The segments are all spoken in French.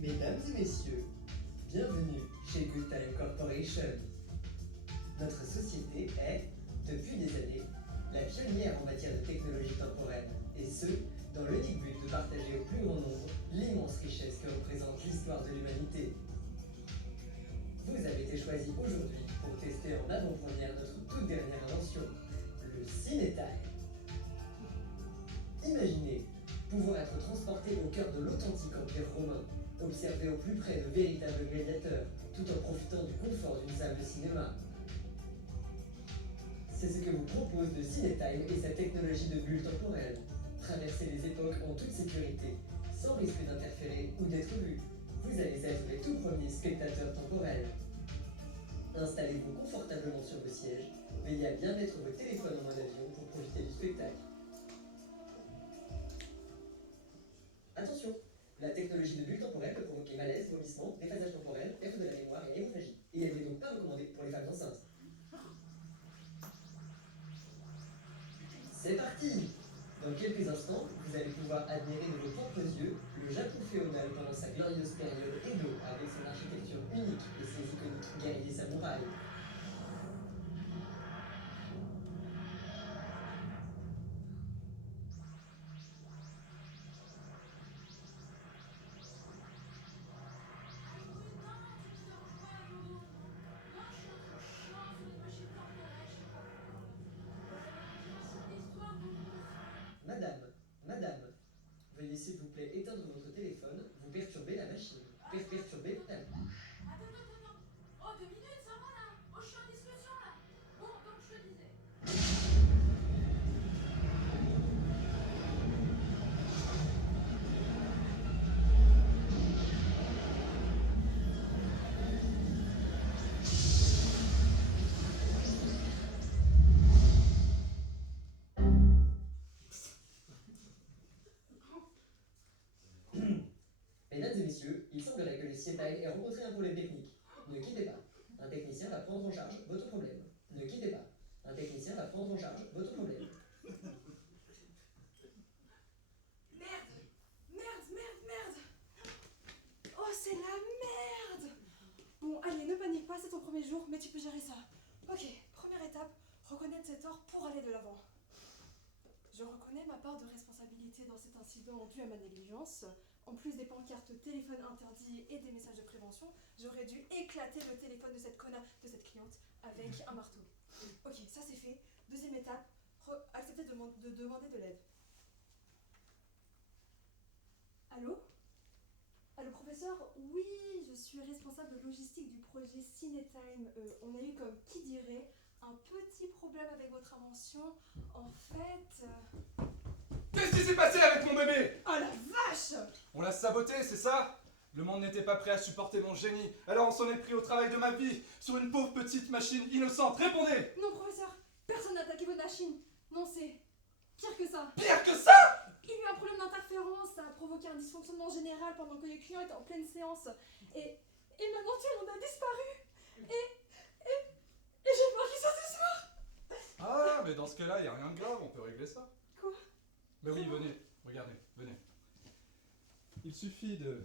Mesdames et messieurs, bienvenue chez Good Time Corporation. Notre société est, depuis des années, la pionnière en matière de technologie temporelle, et ce, dans l'unique but de partager au plus grand nombre l'immense richesse que représente l'histoire de l'humanité. Vous avez été choisi aujourd'hui pour tester en avant-première notre toute dernière invention, le Cinetime. Imaginez pouvoir être transporté au cœur de l'authentique empire romain, observer au plus près de véritables gladiateurs, tout en profitant du confort d'une salle de cinéma. C'est ce que vous propose le Cinetime et sa technologie de bulle temporelle. Traverser les époques en toute sécurité, sans risque d'interférer ou d'être vu. Vous allez être les tout premiers spectateurs temporels. Installez-vous confortablement sur vos sièges, veillez à bien mettre vos téléphones en mode avion pour profiter du spectacle. Attention, la technologie de bulle temporelle peut provoquer malaise, vomissement, déphasage temporel, perte de la mémoire et hémorragie. Et elle n'est donc pas recommandée pour les femmes enceintes. C'est parti! Dans quelques instants, vous allez pouvoir admirer de vos propres yeux le Japon féodal pendant sa glorieuse période Edo avec son architecture unique et ses iconiques guerriers samouraïs. Madame, veuillez s'il vous plaît éteindre votre téléphone, vous perturbez la machine. Perturbez la... Attends. Oh, 2 minutes, ça va là. Oh, je suis en discussion là. Bon, donc je te disais. Mesdames et messieurs, il semblerait que le Cinetime ait rencontré un problème technique. Ne quittez pas. Un technicien va prendre en charge votre problème. Ne quittez pas. Un technicien va prendre en charge votre problème. Merde. Oh, c'est la merde. Bon, allez, ne panique pas, c'est ton premier jour, mais tu peux gérer ça. Ok, première étape, reconnaître ses torts pour aller de l'avant. Je reconnais ma part de responsabilité dans cet incident dû à ma négligence. En plus des pancartes téléphone interdit et des messages de prévention, j'aurais dû éclater le téléphone de cette cliente avec un marteau. Ok, ça c'est fait. Deuxième étape, accepter de demander de l'aide. Allô, professeur? Oui, je suis responsable logistique du projet Cinetime. On a eu, comme qui dirait, un petit problème avec votre invention. En fait... Qu'est-ce qui s'est passé avec mon bébé? Oh la vache! On l'a saboté, c'est ça? Le monde n'était pas prêt à supporter mon génie, alors on s'en est pris au travail de ma vie, sur une pauvre petite machine innocente. Répondez! Non, professeur, personne n'a attaqué votre machine. Non, c'est pire que ça. Pire que ça? Il y a eu un problème d'interférence, ça a provoqué un dysfonctionnement général pendant que les clients étaient en pleine séance. Et maintenant, tout le monde a disparu. Et j'ai peur qu'il soit ce soir. Ah, mais dans ce cas-là, il n'y a rien de grave, on peut régler ça. Quoi? Ben oui, venez, regardez, venez. Il suffit de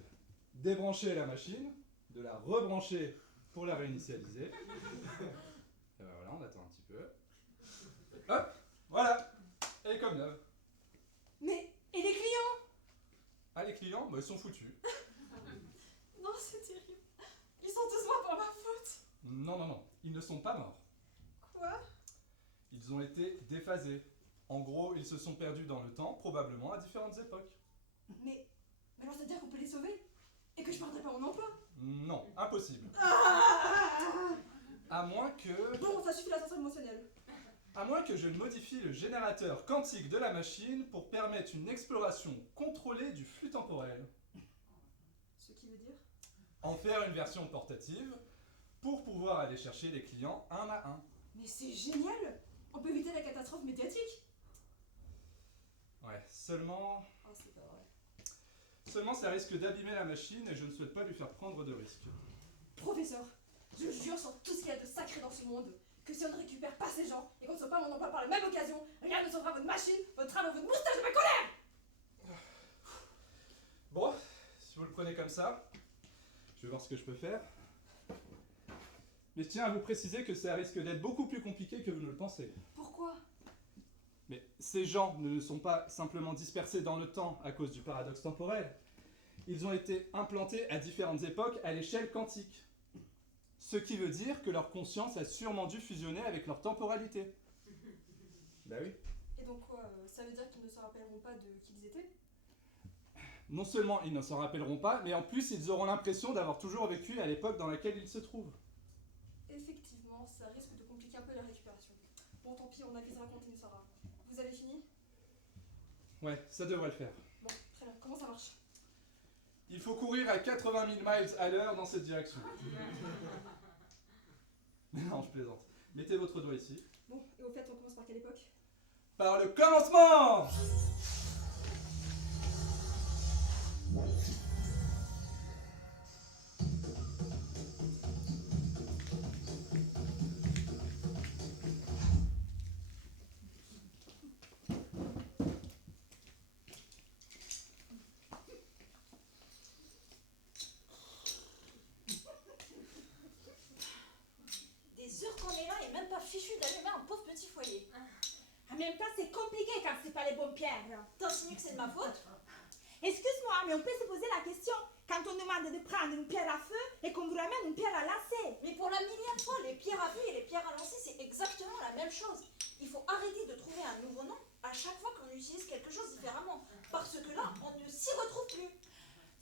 débrancher la machine, de la rebrancher pour la réinitialiser. Et ben voilà, on attend un petit peu. Hop, voilà, elle est comme neuve. Mais, et les clients? Ah, les clients, ben, ils sont foutus. Non, c'est terrible. Ils sont tous morts par ma faute. Non, ils ne sont pas morts. Quoi? Ils ont été déphasés. En gros, ils se sont perdus dans le temps, probablement à différentes époques. Mais alors ça veut dire qu'on peut les sauver? Et que je perdrai pas mon emploi? Non, impossible. À moins que... Bon, ça suffit l'ascenseur émotionnel. À moins que je ne modifie le générateur quantique de la machine pour permettre une exploration contrôlée du flux temporel. Ce qui veut dire? En faire une version portative pour pouvoir aller chercher les clients un à un. Mais c'est génial! On peut éviter la catastrophe médiatique! Ouais, seulement... Oh, c'est pas vrai. Seulement ça risque d'abîmer la machine et je ne souhaite pas lui faire prendre de risques. Professeur, je jure sur tout ce qu'il y a de sacré dans ce monde que si on ne récupère pas ces gens et qu'on ne sauve pas mon emploi par la même occasion, rien ne sauvera votre machine, votre âme ou votre moustache de ma colère! Bon, si vous le prenez comme ça, Je vais voir ce que je peux faire. Mais je tiens à vous préciser que ça risque d'être beaucoup plus compliqué que vous ne le pensez. Pourquoi? Mais ces gens ne sont pas simplement dispersés dans le temps à cause du paradoxe temporel. Ils ont été implantés à différentes époques à l'échelle quantique. Ce qui veut dire que leur conscience a sûrement dû fusionner avec leur temporalité. Bah oui. Et donc quoi, ça veut dire qu'ils ne se rappelleront pas de qui ils étaient? Non seulement ils ne s'en rappelleront pas, mais en plus ils auront l'impression d'avoir toujours vécu à l'époque dans laquelle ils se trouvent. Effectivement, ça risque de compliquer un peu la récupération. Bon, tant pis, on avisera quand il nous sera. Vous avez fini? Ouais, ça devrait le faire. Bon, très bien. Comment ça marche? Il faut courir à 80 000 miles à l'heure dans cette direction. Mais non, je plaisante. Mettez votre doigt ici. Bon, et au fait, on commence par quelle époque? Par le commencement! Des heures qu'on est là et même pas fichu d'allumer un pauvre petit foyer. En même temps, c'est compliqué quand c'est pas les bonnes pierres. T'insinues que c'est de ma faute? Excuse-moi, mais on peut se poser la question. Quand on demande de prendre une pierre à feu et qu'on vous ramène une pierre à lancer. Mais pour la millième fois, les pierres à feu et les pierres à lancer, c'est exactement la même chose. Il faut arrêter de trouver un nouveau nom à chaque fois qu'on utilise quelque chose différemment. Parce que là, on ne s'y retrouve plus.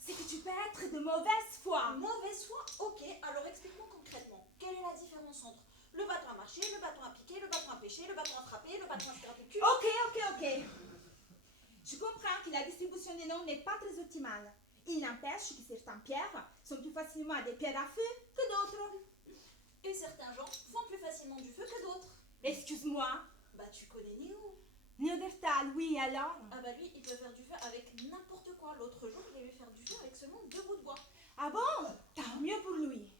C'est que tu peux être de mauvaise foi. Mauvaise foi? Ok, alors explique-moi concrètement. Quelle est la différence entre le bâton à marcher, le bâton à piquer, le bâton à pêcher, le bâton à frapper, le bâton à se gratter le cul? Ok. Je comprends que la distribution des noms n'est pas très optimale. Il n'empêche que certaines pierres sont plus facilement des pierres à feu que d'autres. Et certains gens font plus facilement du feu que d'autres. Excuse-moi. Bah tu connais Néo. Néandertal, oui, alors? Ah bah lui, il peut faire du feu avec n'importe quoi. L'autre jour, il a vu faire du feu avec seulement 2 bouts de bois. Ah bon? Tant mieux pour lui.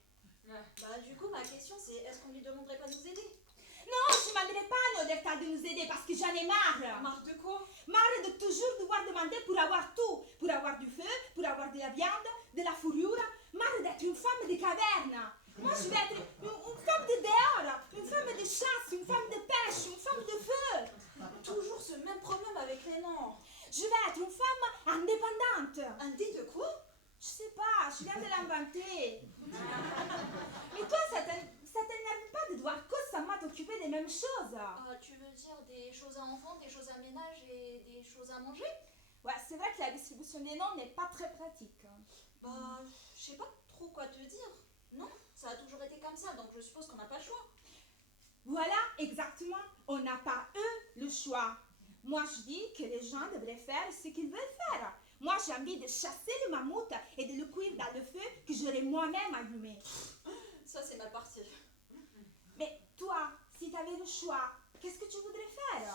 Bah du coup, ma question c'est, est-ce qu'on lui demanderait pas de nous aider? Non, je ne demanderai pas à Néandertal de nous aider parce que j'en ai marre. Marre de quoi? Marre de toujours devoir demander pour avoir tout. Pour avoir du feu, pour avoir de la viande, de la fourrure. Marre d'être une femme de caverne. Moi, je vais être une femme de dehors, une femme de chasse, une femme de pêche, une femme de feu. Toujours ce même problème avec les noms. Je vais être une femme indépendante. Un dé de quoi? Je sais pas, je viens de l'inventer. Mais toi, ça t'énerve pas de devoir constamment t'occuper des mêmes choses? Ah, tu veux dire des choses à enfants, des choses à ménage et des choses à manger? Ouais, c'est vrai que la distribution des noms n'est pas très pratique. Bah, je sais pas trop quoi te dire. Non, ça a toujours été comme ça, donc je suppose qu'on n'a pas le choix. Voilà, exactement. On n'a pas, eux, le choix. Moi, je dis que les gens devraient faire ce qu'ils veulent faire. Moi, j'ai envie de chasser le mammouth et de le cuire dans le feu que j'aurais moi-même allumé. Ça, c'est mal parti. Mais toi, si tu avais le choix, qu'est-ce que tu voudrais faire?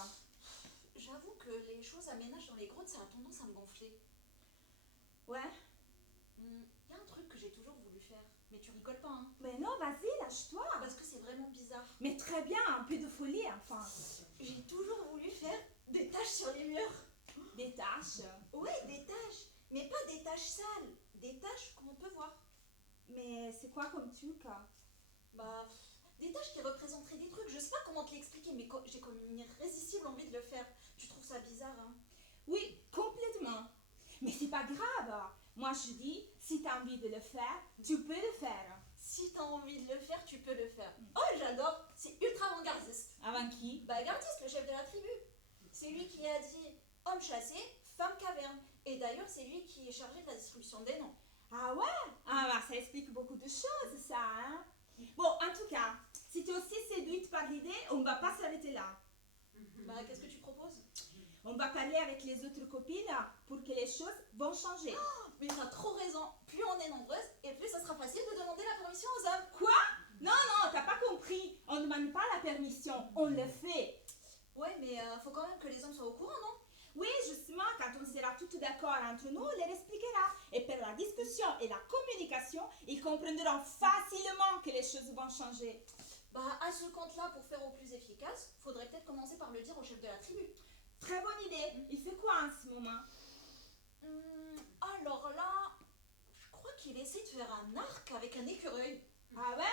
J'avoue que les choses à ménage dans les grottes, ça a tendance à me gonfler. Ouais. Y a un truc que j'ai toujours voulu faire, mais tu rigoles pas, hein? Mais non, vas-y, lâche-toi. Parce que c'est vraiment bizarre. Mais très bien, un peu de folie, enfin. J'ai toujours voulu faire des taches sur les murs. Des tâches. Ouais, des taches. Mais pas des taches sales. Des taches qu'on peut voir. Mais c'est quoi comme truc? Bah, des taches qui représenteraient des trucs. Je sais pas comment te l'expliquer, mais j'ai comme une irrésistible envie de le faire. Tu trouves ça bizarre, hein? Oui, complètement. Mais c'est pas grave. Moi, je dis, si tu as envie de le faire, tu peux le faire. Si t'as envie de le faire, tu peux le faire. Oh, j'adore. C'est ultra avant-gardiste. Avant qui? Bah, Gardiste, le chef de la tribu. C'est lui qui a dit homme chassé, femme caverne. Et d'ailleurs, c'est lui qui est chargé de la distribution des noms. Ah ouais? Ah bah ça explique beaucoup de choses, ça, hein? Bon, en tout cas, si tu es aussi séduite par l'idée, on va pas s'arrêter là. Bah, qu'est-ce que tu proposes? On va parler avec les autres copines pour que les choses vont changer. Mais t'as trop raison. Plus on est nombreuses, et plus ça sera facile de demander la permission aux hommes. Quoi? Non, t'as pas compris. On ne demande pas la permission, on le fait. Ouais, mais faut quand même que les hommes soient au courant, non? Oui, justement, quand on sera toutes d'accord entre nous, on leur expliquera. Et par la discussion et la communication, ils comprendront facilement que les choses vont changer. Bah, à ce compte-là, pour faire au plus efficace, faudrait peut-être commencer par le dire au chef de la tribu. Très bonne idée. Il fait quoi en ce moment? Alors là, je crois qu'il il essaie de faire un arc avec un écureuil. Ah ouais?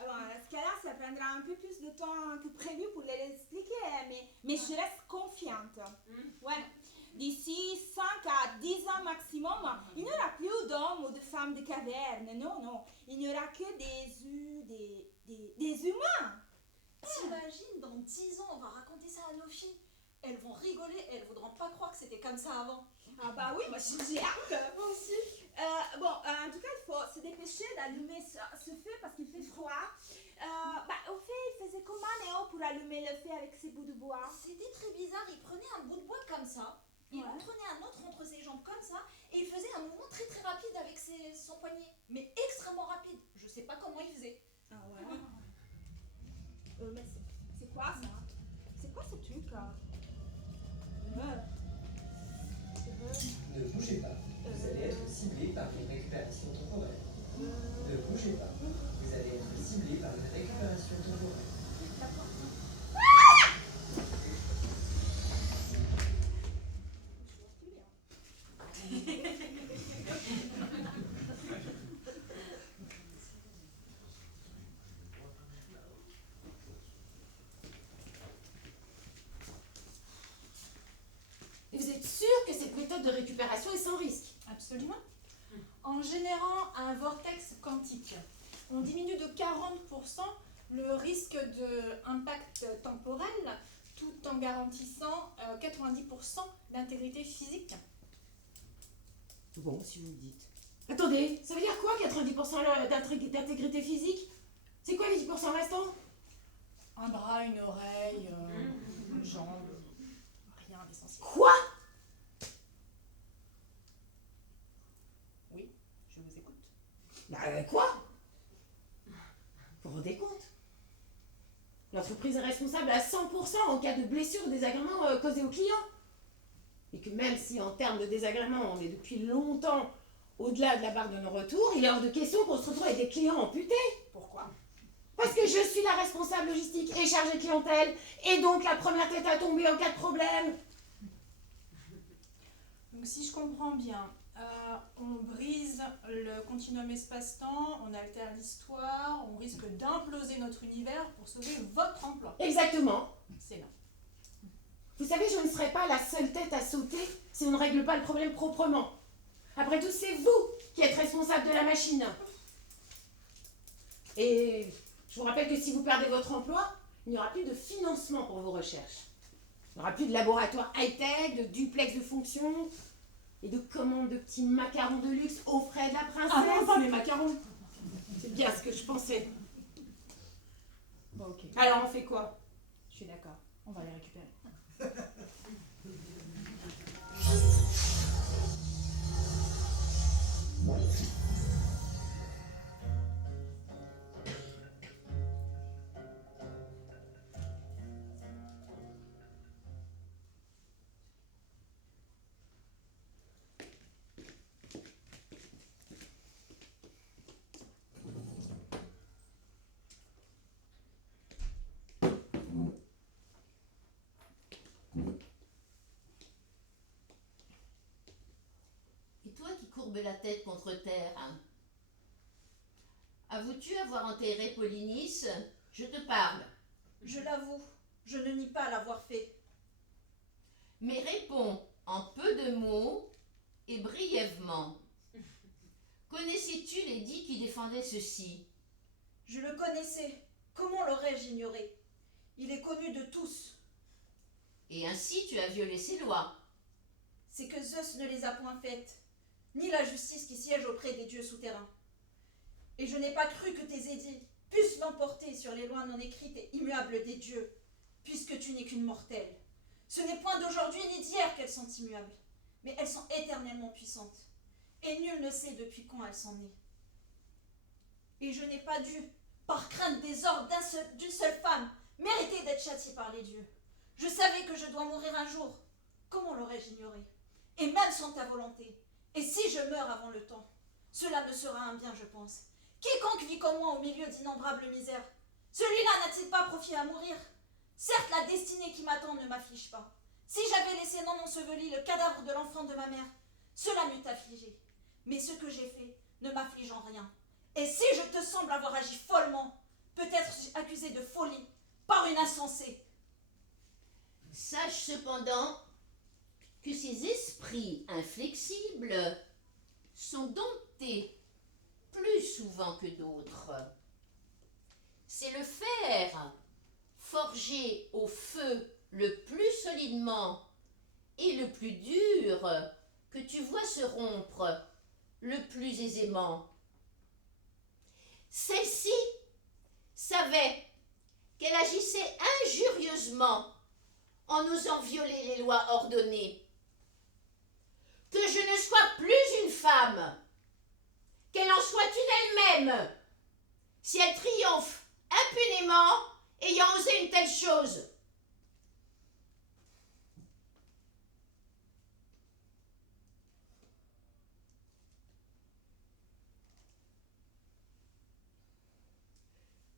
Ah bon, dans ce cas-là, ça prendra un peu plus de temps que prévu pour l'expliquer, mais je reste confiante. Ouais. D'ici 5 à 10 ans maximum, il n'y aura plus d'hommes ou de femmes de caverne. Non, non. Il n'y aura que des humains. T'imagines, dans 10 ans, on va raconter ça à nos filles. Elles vont rigoler, elles voudront pas croire que c'était comme ça avant. Ah bah oui, moi j'ai hâte. Moi aussi. En tout cas, il faut se dépêcher d'allumer ce feu parce qu'il fait froid. Au fait, il faisait comment Néo pour allumer le feu avec ses bouts de bois? C'était très bizarre, il prenait un bout de bois comme ça, il en prenait un autre entre ses jambes comme ça, et il faisait un mouvement très très rapide avec son poignet, mais extrêmement rapide. Je sais pas comment il faisait. Ah ouais. Mais c'est quoi ça? C'est quoi ce truc? Ne bougez pas, vous allez être ciblé par une récupération temporaire. Ne bougez pas, vous allez être ciblé par une récupération temporaire. Et vous êtes sûr que cette méthode de récupération est sans risque? Absolument. En générant un vortex quantique, on diminue de 40% le risque d'impact temporel tout en garantissant 90% d'intégrité physique. Bon, si vous le dites. Attendez, ça veut dire quoi 90% d'intégrité physique? C'est quoi les 10% restants? Un bras, une oreille, une jambe, rien d'essentiel. Quoi? Oui, je vous écoute. Quoi? Vous vous rendez compte? L'entreprise est responsable à 100% en cas de blessure ou désagrément causé aux clients. Et que même si en termes de désagrément, on est depuis longtemps au-delà de la barre de non-retour, il est hors de question qu'on se retrouve avec des clients amputés. Pourquoi? Parce que je suis la responsable logistique et chargée clientèle, et donc la première tête à tomber en cas de problème. Donc si je comprends bien, on brise le continuum espace-temps, on altère l'histoire, on risque d'imploser notre univers pour sauver votre emploi. Exactement. Excellent. Vous savez, je ne serai pas la seule tête à sauter si on ne règle pas le problème proprement. Après tout, c'est vous qui êtes responsable de la machine. Et je vous rappelle que si vous perdez votre emploi, il n'y aura plus de financement pour vos recherches. Il n'y aura plus de laboratoire high-tech, de duplex de fonction et de commandes de petits macarons de luxe aux frais de la princesse. Ah non, pas les macarons. C'est bien ce que je pensais. Bon, ok. Alors, on fait quoi? Je suis d'accord. On va les récupérer. Et toi qui courbes la tête contre terre, hein? Avoues-tu avoir enterré Polynice? Je te parle. Je l'avoue, je ne nie pas l'avoir fait. Mais réponds en peu de mots et brièvement. Connaissais-tu l'édit qui défendait ceci? Je le connaissais. Comment l'aurais-je ignoré? Il est connu de tous. Et ainsi tu as violé ses lois. C'est que Zeus ne les a point faites, ni la justice qui siège auprès des dieux souterrains. Et je n'ai pas cru que tes édits puissent l'emporter sur les lois non écrites et immuables des dieux, puisque tu n'es qu'une mortelle. Ce n'est point d'aujourd'hui ni d'hier qu'elles sont immuables, mais elles sont éternellement puissantes, et nul ne sait depuis quand elles sont nées. Et je n'ai pas dû, par crainte des ordres d'une seule femme, mériter d'être châtiée par les dieux. Je savais que je dois mourir un jour. Comment l'aurais-je ignoré? Et même sans ta volonté. Et si je meurs avant le temps, cela me sera un bien, je pense. Quiconque vit comme moi au milieu d'innombrables misères, celui-là n'a-t-il pas profité à mourir? Certes, la destinée qui m'attend ne m'afflige pas. Si j'avais laissé non enseveli le cadavre de l'enfant de ma mère, cela m'eût affligé. Mais ce que j'ai fait ne m'afflige en rien. Et si je te semble avoir agi follement, peut-être suis-je accusée de folie par une insensée. Sache cependant que ces esprits inflexibles sont domptés plus souvent que d'autres. C'est le fer forgé au feu le plus solidement et le plus dur que tu vois se rompre le plus aisément. Celle-ci savait qu'elle agissait injurieusement en osant violer les lois ordonnées. Que je ne sois plus une femme, qu'elle en soit une elle-même, si elle triomphe impunément ayant osé une telle chose.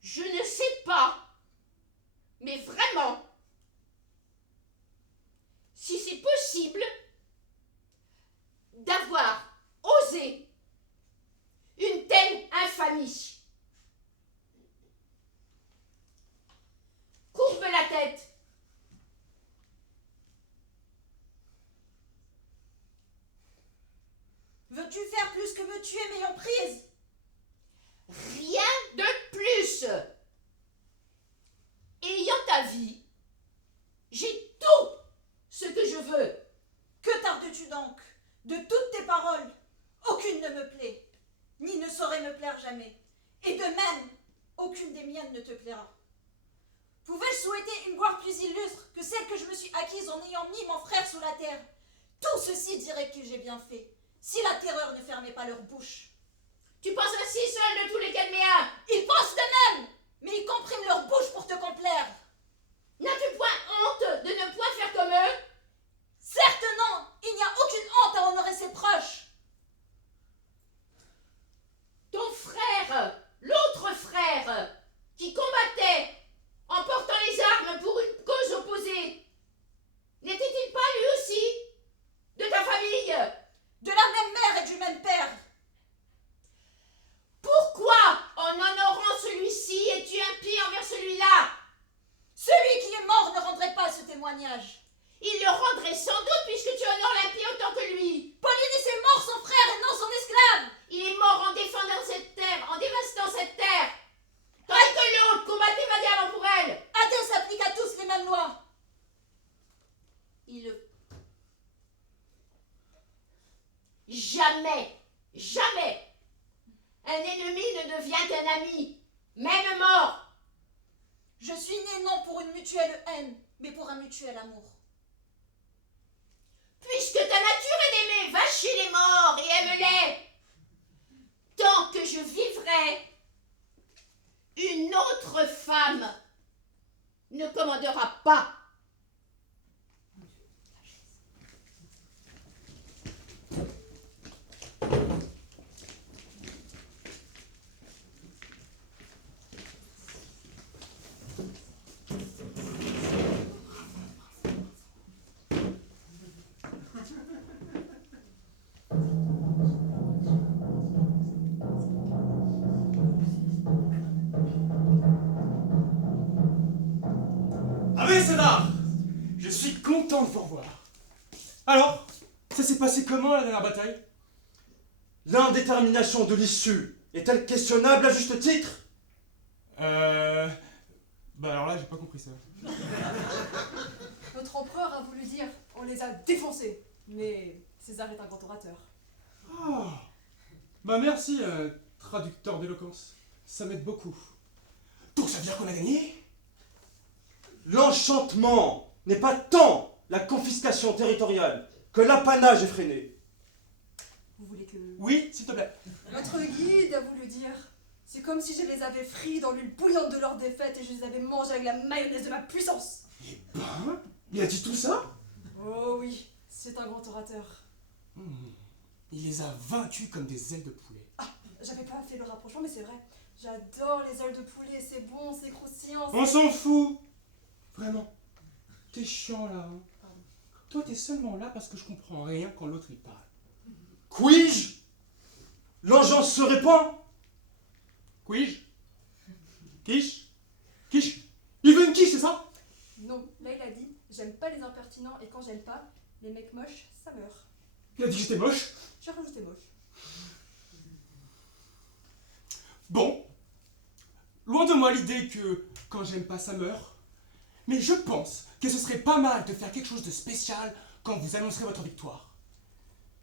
Je ne sais pas, mais vraiment, si c'est possible d'avoir osé une telle infamie. Courbe la tête. Veux-tu faire plus que me tuer, m'ayant prise? Rien de plus. Ayant ta vie, j'ai tout ce que je veux. Que tardes-tu donc? De toutes tes paroles, aucune ne me plaît, ni ne saurait me plaire jamais. Et de même, aucune des miennes ne te plaira. Pouvais-je souhaiter une gloire plus illustre que celle que je me suis acquise en ayant mis mon frère sous la terre? Tout ceci dirait que j'ai bien fait, si la terreur ne fermait pas leur bouche. Tu penses ainsi seul de tous les Cadméens. Ils pensent de même, mais ils compriment leur bouche pour te complaire. N'as-tu point honte de ne point faire comme eux? Certes non, il n'y a aucune honte à honorer ses proches. Ton frère, l'autre frère, qui combattait en portant les armes pour une cause opposée, n'était-il pas lui aussi de ta famille? De la même mère et du même père. Pourquoi, en honorant celui-ci, es-tu impie envers celui-là? Celui qui est mort ne rendrait pas ce témoignage. Il le rendrait sans doute puisque tu honores l'impie autant que lui. Polynice est mort son frère et non son esclave. Il est mort en défendant cette terre, en dévastant cette terre. Tandis que l'autre combattait valiamment pour elle. Hadès s'applique à tous les mêmes lois. Jamais, jamais, un ennemi ne devient qu'un ami, même mort. Je suis née non pour une mutuelle haine, mais pour un mutuel amour. Puisque ta nature est d'aimer, va chez les morts et aime-les. Tant que je vivrai, une autre femme ne commandera pas. Allez, Cédar! Je suis content de vous revoir. Alors, ça s'est passé comment la dernière bataille? L'indétermination de l'issue est-elle questionnable à juste titre? Bah alors là, j'ai pas compris ça. Notre empereur a voulu dire on les a défoncés, mais César est un grand orateur. Oh. Bah merci, traducteur d'éloquence. Ça m'aide beaucoup. Donc ça veut dire qu'on a gagné? L'enchantement n'est pas tant la confiscation territoriale que l'apanage effréné. Vous voulez que... Oui, s'il te plaît. Notre guide a voulu dire c'est comme si je les avais frits dans l'huile bouillante de leur défaite et je les avais mangés avec la mayonnaise de ma puissance. Eh ben, il a dit tout ça? Oh oui, c'est un grand orateur. Il les a vaincus comme des ailes de poulet. Ah, j'avais pas fait le rapprochement, mais c'est vrai. J'adore les ailes de poulet, c'est bon, c'est croustillant. On s'en fout. Vraiment. T'es chiant là. Hein. Toi, t'es seulement là parce que je comprends rien quand l'autre il parle. Puis-je? l'engeance se répand. Quiche? Quiche? Quiche? Il veut une quiche, c'est ça? Non, là il a dit j'aime pas les impertinents et quand j'aime pas, les mecs moches, ça meurt. Il a dit que j'étais moche. J'ai rajouté moche. Bon, loin de moi l'idée que quand j'aime pas ça meurt, mais je pense que ce serait pas mal de faire quelque chose de spécial quand vous annoncerez votre victoire.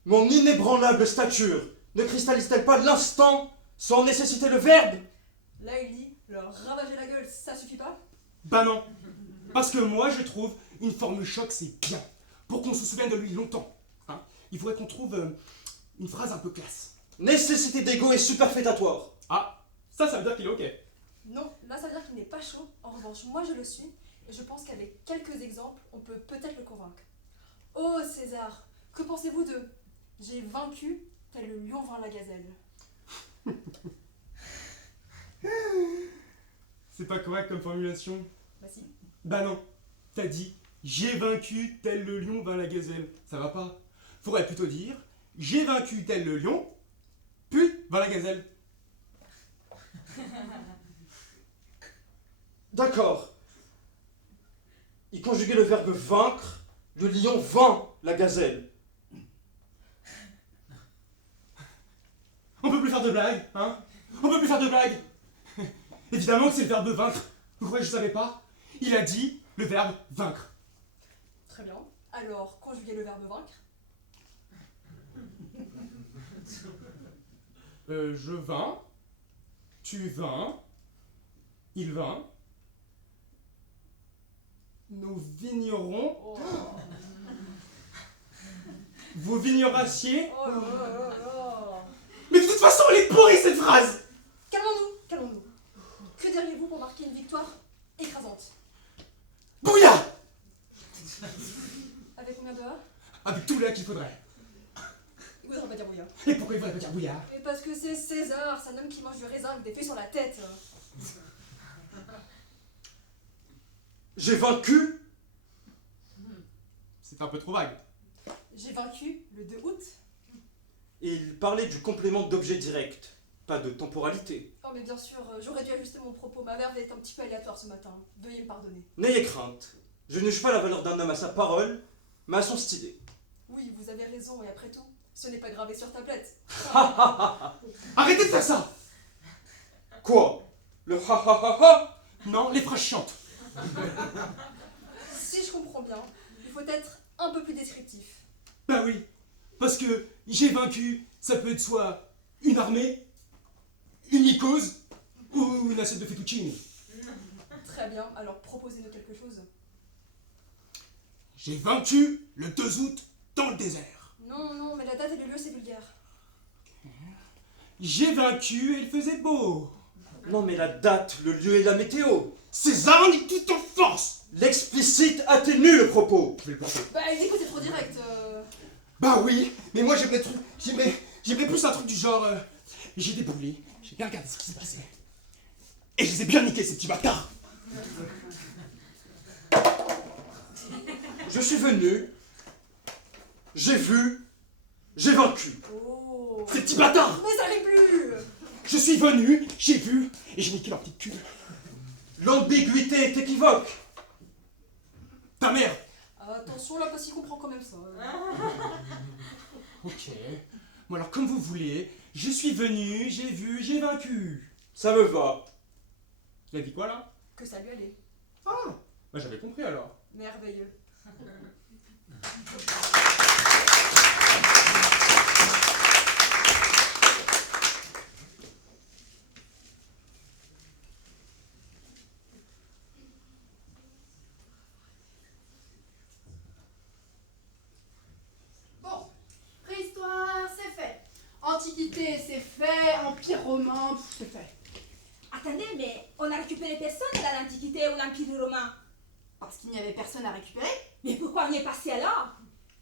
Mon inébranlable stature ne cristallise-t-elle pas l'instant sans nécessiter le verbe? Là il dit leur ravager la gueule, ça suffit pas? Bah non, parce que moi je trouve une formule choc c'est bien, pour qu'on se souvienne de lui longtemps. Hein. Il faudrait qu'on trouve une phrase un peu classe. Nécessité d'ego est superfétatoire. Ah, ça veut dire qu'il est ok. Non, là ça veut dire qu'il n'est pas chaud. En revanche, moi je le suis et je pense qu'avec quelques exemples, on peut peut-être le convaincre. Oh César, que pensez-vous de j'ai vaincu tel le lion vainc la gazelle? C'est pas correct comme formulation. Bah si. Bah non, t'as dit j'ai vaincu tel le lion vainc la gazelle. Ça va pas. Faudrait plutôt dire j'ai vaincu tel le lion, puis vainc la gazelle. D'accord. Y conjuguer le verbe vaincre, le lion vainc la gazelle. On peut plus faire de blagues, hein? On peut plus faire de blagues. Évidemment que c'est le verbe vaincre. Vous croyez que je savais pas? Il a dit le verbe vaincre. Très bien. Alors, conjuguer le verbe vaincre. Je vins, tu vins, il vint, nous vignerons, Oh, vous vignorassiez. oh, oh, oh, oh. Mais de toute façon, elle est pourrie cette phrase! Calmons-nous, calmons-nous. Que diriez-vous pour marquer une victoire écrasante? Bouilla! Avec combien de A? Avec tout là qu'il faudrait. Il voudrait pas dire bouillard. Et pourquoi il faudrait pas dire bouillard? Mais parce que c'est César, c'est un homme qui mange du raisin avec des feuilles sur la tête. J'ai vaincu. C'est un peu trop vague. J'ai vaincu le 2 août. Et il parlait du complément d'objet direct, pas de temporalité. Oh mais bien sûr, j'aurais dû ajuster mon propos, ma verve est un petit peu aléatoire ce matin. Veuillez me pardonner. N'ayez crainte. Je ne juge pas la valeur d'un homme à sa parole, mais à son style. Oui, vous avez raison, et après tout, ce n'est pas gravé sur tablette. Arrêtez de faire ça! Quoi? Le ha ha ha ha? Non, les phrases chiantes. Si je comprends bien, il faut être un peu plus descriptif. Bah oui, parce que j'ai vaincu, ça peut être soit une armée, une mycose, ou une assiette de fettuccine. Très bien, alors proposez-nous quelque chose. J'ai vaincu le 2 août dans le désert. Non, non, mais la date et le lieu c'est vulgaire. J'ai vaincu et il faisait beau. Non mais la date, le lieu et la météo. César en est tout en force. L'explicite atténue le propos. Je vais le planter. Bah écoute, c'est trop direct. Bah oui, mais moi j'aimerais plus un truc du genre... j'ai déboulé, j'ai bien regardé ce qui se passait. Et je les ai bien niqués ces petits bâtards. Je suis venu, j'ai vu, j'ai vaincu. Oh. Ces petits bâtards. Mais ça n'arrive plus. Je suis venu, j'ai vu, et j'ai niqué leur petite cul. L'ambiguïté est équivoque. Ta mère. Attention là, parce qu'il comprend quand même ça. Ok. Bon alors comme vous voulez, je suis venu, j'ai vu, j'ai vaincu. Ça me va. Il a dit quoi là? Que ça lui allait. Ah, bah j'avais compris alors. Merveilleux. Bon, préhistoire, c'est fait. Antiquité, c'est fait. Empire romain, c'est fait. Attendez, mais on a récupéré personne dans l'Antiquité ou l'Empire romain. Parce qu'il n'y avait personne à récupérer. Mais pourquoi on y est passé alors?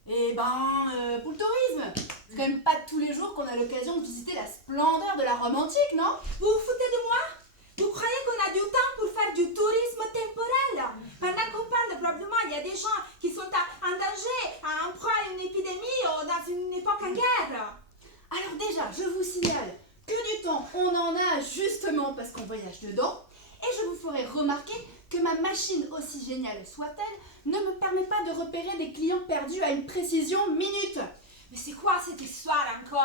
Eh ben, pour le tourisme. C'est quand même pas tous les jours qu'on a l'occasion de visiter la splendeur de la Rome antique, non? Vous vous foutez de moi? Vous croyez qu'on a du temps pour faire du tourisme temporel? Pendant qu'on parle, probablement, il y a des gens qui sont en danger, en proie à une épidémie ou dans une époque en guerre. Alors déjà, déjà, je vous signale que du temps, on en a justement parce qu'on voyage dedans. Et je vous ferai remarquer que ma machine, aussi géniale soit-elle, ne me permet pas de repérer des clients perdus à une précision minute. Mais c'est quoi cette histoire encore?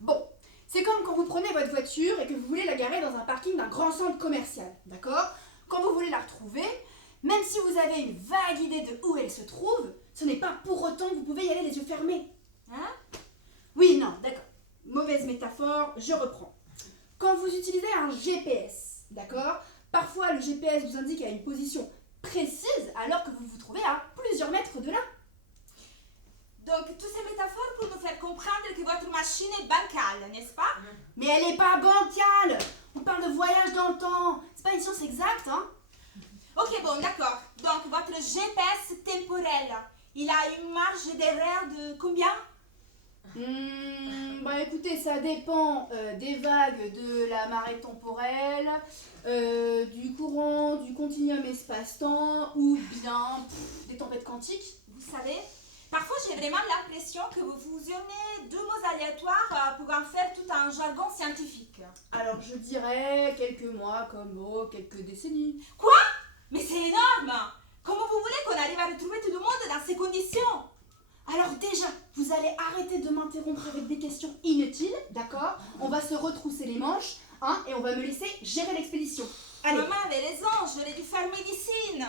Bon, c'est comme quand vous prenez votre voiture et que vous voulez la garer dans un parking d'un grand centre commercial, d'accord? Quand vous voulez la retrouver, même si vous avez une vague idée de où elle se trouve, ce n'est pas pour autant que vous pouvez y aller les yeux fermés. Hein? Oui, non, d'accord. Mauvaise métaphore, je reprends. Quand vous utilisez un GPS, d'accord? Parfois, le GPS vous indique à une position précise alors que vous vous trouvez à plusieurs mètres de là. Donc, toutes ces métaphores pour nous faire comprendre que votre machine est bancale, n'est-ce pas? Mais elle n'est pas bancale. On parle de voyage dans le temps. C'est pas une science exacte, hein? Ok, bon, d'accord. Donc, votre GPS temporel, il a une marge d'erreur de combien? Bah écoutez, ça dépend des vagues, de la marée temporelle, du courant, du continuum espace-temps ou bien des tempêtes quantiques. Vous savez, parfois j'ai vraiment l'impression que vous fusionnez deux mots aléatoires pour en faire tout un jargon scientifique. Alors je dirais quelques mois comme quelques décennies. Quoi? Mais c'est énorme! Comment vous voulez qu'on arrive à retrouver tout le monde dans ces conditions? Alors déjà, vous allez arrêter de m'interrompre avec des questions inutiles, d'accord? On va se retrousser les manches, hein, et on va me laisser gérer l'expédition. Allez. Maman avait raison, j'aurais dû faire médecine.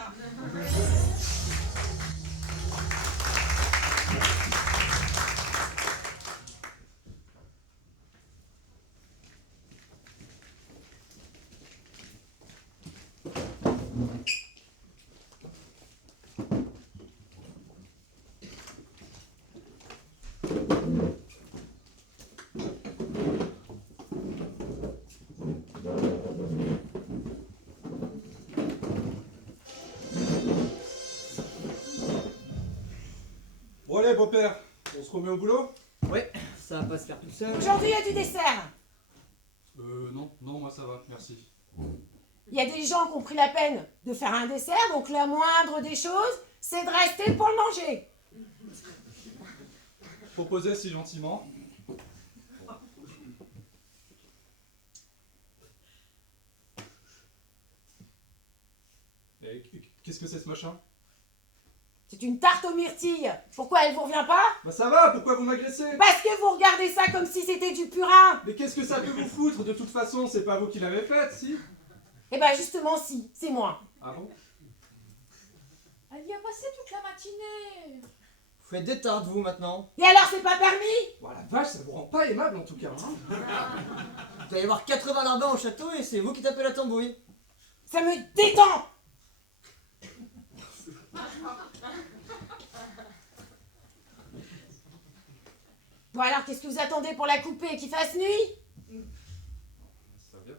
Bon allez, beau-père, on se remet au boulot? Ouais, ça va pas se faire tout seul. Aujourd'hui, il y a du dessert. Non, moi ça va, merci. Il y a des gens qui ont pris la peine de faire un dessert, donc la moindre des choses, c'est de rester pour le manger. Proposez si gentiment. Et qu'est-ce que c'est ce machin? C'est une tarte aux myrtilles. Pourquoi elle vous revient pas? Bah ça va, pourquoi vous m'agressez? Parce que vous regardez ça comme si c'était du purin. Mais qu'est-ce que ça peut vous foutre? De toute façon, c'est pas vous qui l'avez faite, si? Eh ben justement si, c'est moi. Ah bon? Elle y a passé toute la matinée. Vous faites des tartes, vous, maintenant. Et alors c'est pas permis? Bon, la vache, ça vous rend pas aimable en tout cas, hein? Il doit y avoir 80 larbins au château et c'est vous qui tapez la tambouille. Ça me détend. Bon alors qu'est-ce que vous attendez pour la couper? Qu'il fasse nuit? Ça va bien.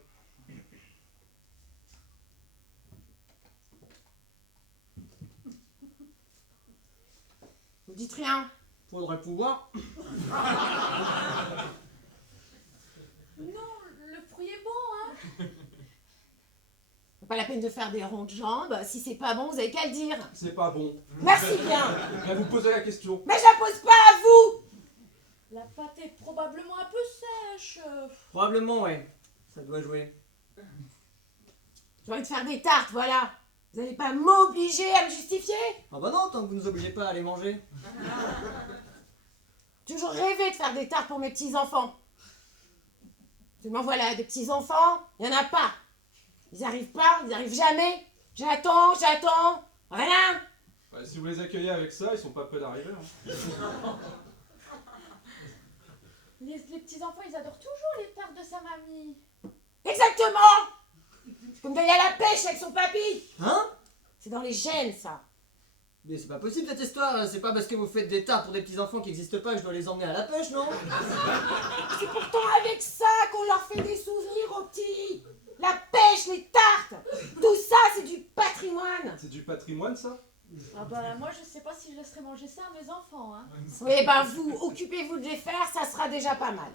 Vous dites rien. Faudrait pouvoir. Non, le fruit est bon, hein. Pas la peine de faire des ronds de jambes. Si c'est pas bon, vous avez qu'à le dire. C'est pas bon. Merci bien. Mais vous posez la question. Mais je la pose pas à vous. La pâte est probablement un peu sèche. Probablement, ouais. Ça doit jouer. J'ai envie de faire des tartes, voilà. Vous allez pas m'obliger à me justifier? Ah bah non, tant que vous nous obligez pas à les manger. J'ai toujours rêvé de faire des tartes pour mes petits-enfants. Seulement voilà, des petits-enfants, il y en a pas. Ils arrivent pas, ils arrivent jamais. J'attends, rien. Bah, si vous les accueillez avec ça, ils sont pas prêts d'arriver. Hein. Les petits-enfants, ils adorent toujours les tartes de sa mamie. Exactement. Comme d'aller à la pêche avec son papy. Hein? C'est dans les gènes, ça. Mais c'est pas possible cette histoire, c'est pas parce que vous faites des tartes pour des petits enfants qui n'existent pas que je dois les emmener à la pêche, non? C'est pourtant avec ça qu'on leur fait des souvenirs aux petits. La pêche, les tartes, tout ça c'est du patrimoine. C'est du patrimoine ça? Ah bah moi je sais pas si je laisserai manger ça à mes enfants, hein. Oui, ben vous, occupez-vous de les faire, ça sera déjà pas mal.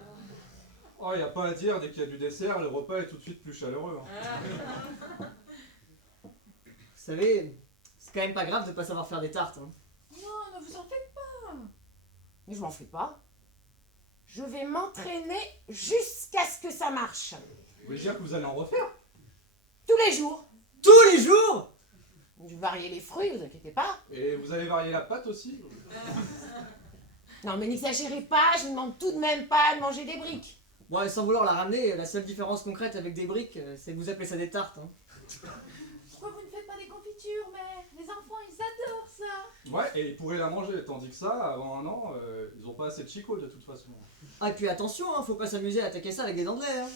Oh, y a pas à dire, dès qu'il y a du dessert, le repas est tout de suite plus chaleureux. Hein. Vous savez, c'est quand même pas grave de pas savoir faire des tartes. Hein. Non, ne vous en faites pas. Mais je m'en fais pas. Je vais m'entraîner jusqu'à ce que ça marche. Vous voulez dire que vous allez en refaire? Tous les jours. Tous les jours? Je vais varier les fruits, vous inquiétez pas. Et vous allez varier la pâte aussi? Non mais n'exagérez pas, je ne demande tout de même pas de manger des briques. Bon, et sans vouloir la ramener, la seule différence concrète avec des briques, c'est que vous appelez ça des tartes. Hein. Pourquoi vous ne faites pas des confitures, mère? Les enfants, ils adorent ça. Ouais, et ils pourraient la manger, tandis que ça, avant un an, ils ont pas assez de chicots de toute façon. Ah, et puis attention, hein, faut pas s'amuser à attaquer ça avec des dents de lait. Hein.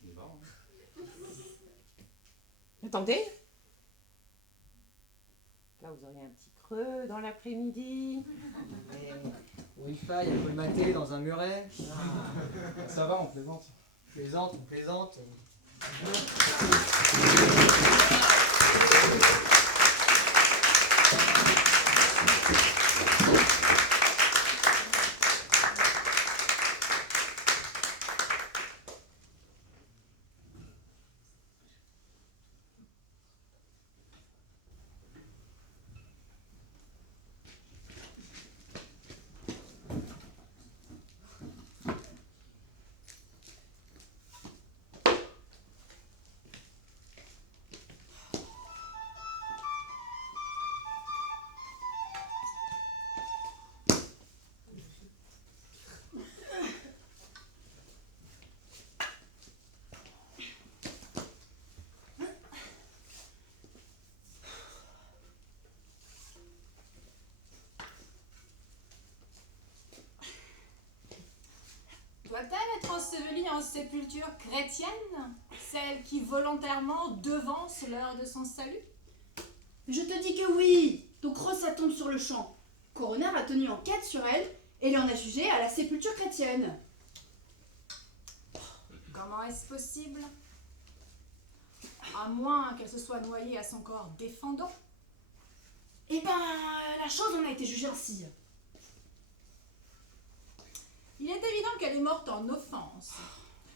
C'est marrant, hein. Attendez. Là vous aurez un petit creux dans l'après-midi. Où il faille, un peu maté dans un muret. Ça va, on plaisante. Plaisante, on plaisante. Doit-elle être ensevelie en sépulture chrétienne? Celle qui volontairement devance l'heure de son salut? Je te dis que oui. Donc Rosa tombe sur le champ. Coroner a tenu enquête sur elle et l'en a jugée à la sépulture chrétienne. Comment est-ce possible? À moins qu'elle se soit noyée à son corps défendant. Eh ben, la chose en a été jugée ainsi. Il est évident qu'elle est morte en offense.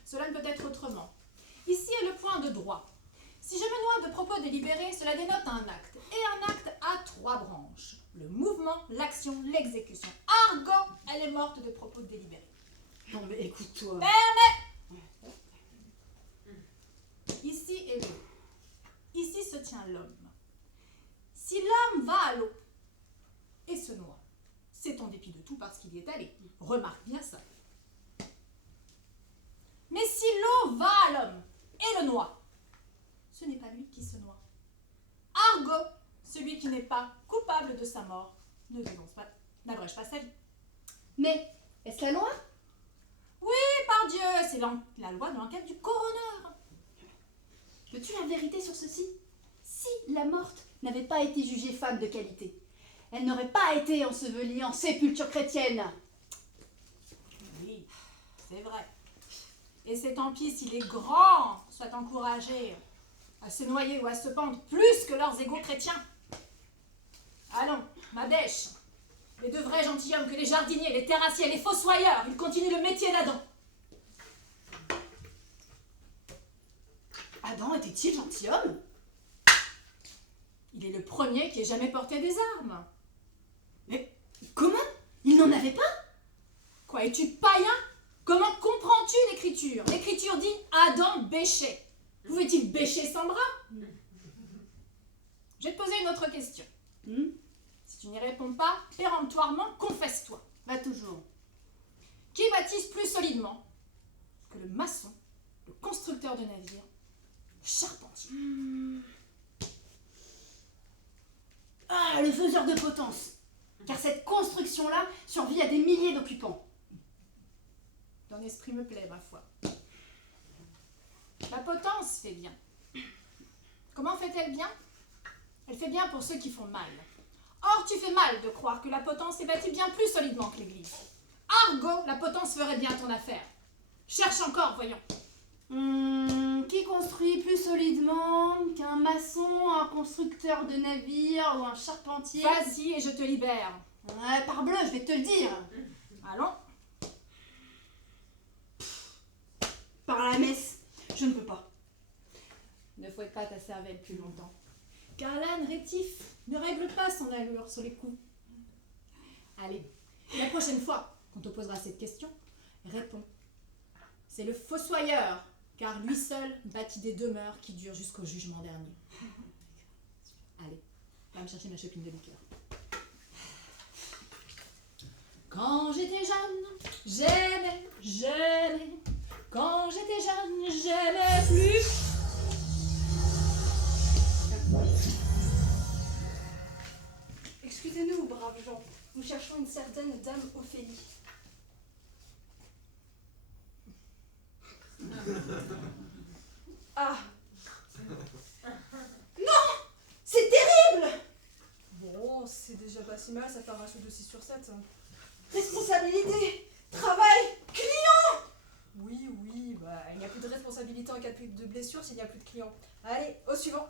Cela ne peut être autrement. Ici est le point de droit. Si je me noie de propos délibérés, cela dénote un acte. Et un acte a 3 branches. Le mouvement, l'action, l'exécution. Argot, elle est morte de propos délibérés. Non mais écoute-toi. Ici est l'eau. Ici se tient l'homme. Si l'homme va à l'eau et se noie, c'est en dépit de tout parce qu'il y est allé. Remarque bien ça. Mais si l'eau va à l'homme et le noie, ce n'est pas lui qui se noie. Argot, celui qui n'est pas coupable de sa mort, n'abrège pas sa vie. Mais est-ce la loi? Oui, par Dieu, c'est la loi de l'enquête du coroner. Veux-tu la vérité sur ceci? Si la morte n'avait pas été jugée femme de qualité, elle n'aurait pas été ensevelie en sépulture chrétienne. Oui, c'est vrai. Et c'est tant pis si les grands soient encouragés à se noyer ou à se pendre plus que leurs égaux chrétiens. Allons, ma dèche, les 2 vrais gentilshommes que les jardiniers, les terrassiers, les fossoyeurs, ils continuent le métier d'Adam. Adam était-il gentilhomme? Il est le premier qui ait jamais porté des armes. Mais comment? Il n'en avait pas? Quoi, es-tu païen? Comment comprends-tu l'écriture? L'écriture dit Adam bêchait. Pouvait-il bêcher sans bras? Je vais te poser une autre question. Si tu n'y réponds pas, péremptoirement, confesse-toi. Va toujours. Qui baptise plus solidement que le maçon, le constructeur de navires, le charpentier? Ah, le faiseur de potence. Car cette construction-là survit à des milliers d'occupants. Ton esprit me plaît, ma foi. La potence fait bien. Comment fait-elle bien? Elle fait bien pour ceux qui font mal. Or, tu fais mal de croire que la potence est bâtie bien plus solidement que l'Église. Argot, la potence ferait bien ton affaire. Cherche encore, voyons. Qui construit plus solidement qu'un maçon, un constructeur de navires ou un charpentier? Vas-y et je te libère. Ouais, parbleu, je vais te le dire. Allons. Par la messe, je ne peux pas. Ne fouette pas ta cervelle plus longtemps. car l'âne rétif ne règle pas son allure sur les coups. Allez, la prochaine fois qu'on te posera cette question, réponds. C'est le fossoyeur, car lui seul bâtit des demeures qui durent jusqu'au jugement dernier. Allez, va me chercher ma chopine de liqueur. Quand j'étais jeune, j'aimais. Quand j'étais jeune, j'aimais plus. Excusez-nous, braves gens. Nous cherchons une certaine dame Ophélie. Ah! C'est terrible! Bon, c'est déjà pas si mal, ça fait un ratio de 6 sur 7. Responsabilité, travail, client! Oui, bah il n'y a plus de responsabilité en cas de blessure s'il n'y a plus de clients. Allez, au suivant.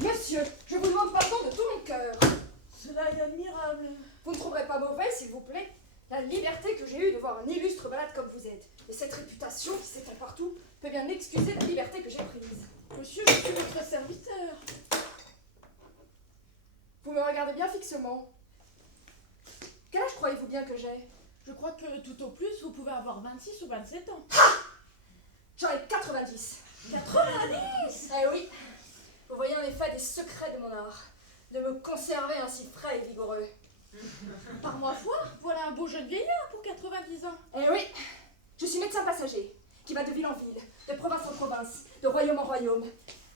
Monsieur, je vous demande pardon de tout mon cœur. Cela est admirable. Vous ne trouverez pas mauvais, s'il vous plaît, la liberté que j'ai eue de voir un illustre malade comme vous êtes. Et cette réputation qui s'étend partout peut bien excuser la liberté que j'ai prise. Monsieur, je suis votre serviteur. Vous me regardez bien fixement. Quel âge croyez-vous bien que j'ai? Je crois que tout au plus, vous pouvez avoir 26 ou 27 ans. J'en ai 90. 90! Eh oui. Vous voyez en effet des secrets de mon art. De me conserver ainsi frais et vigoureux. Par ma foi, voilà un beau jeune vieillard pour 90 ans. Eh oui. Je suis médecin passager, qui va de ville en ville, de province en province, de royaume en royaume,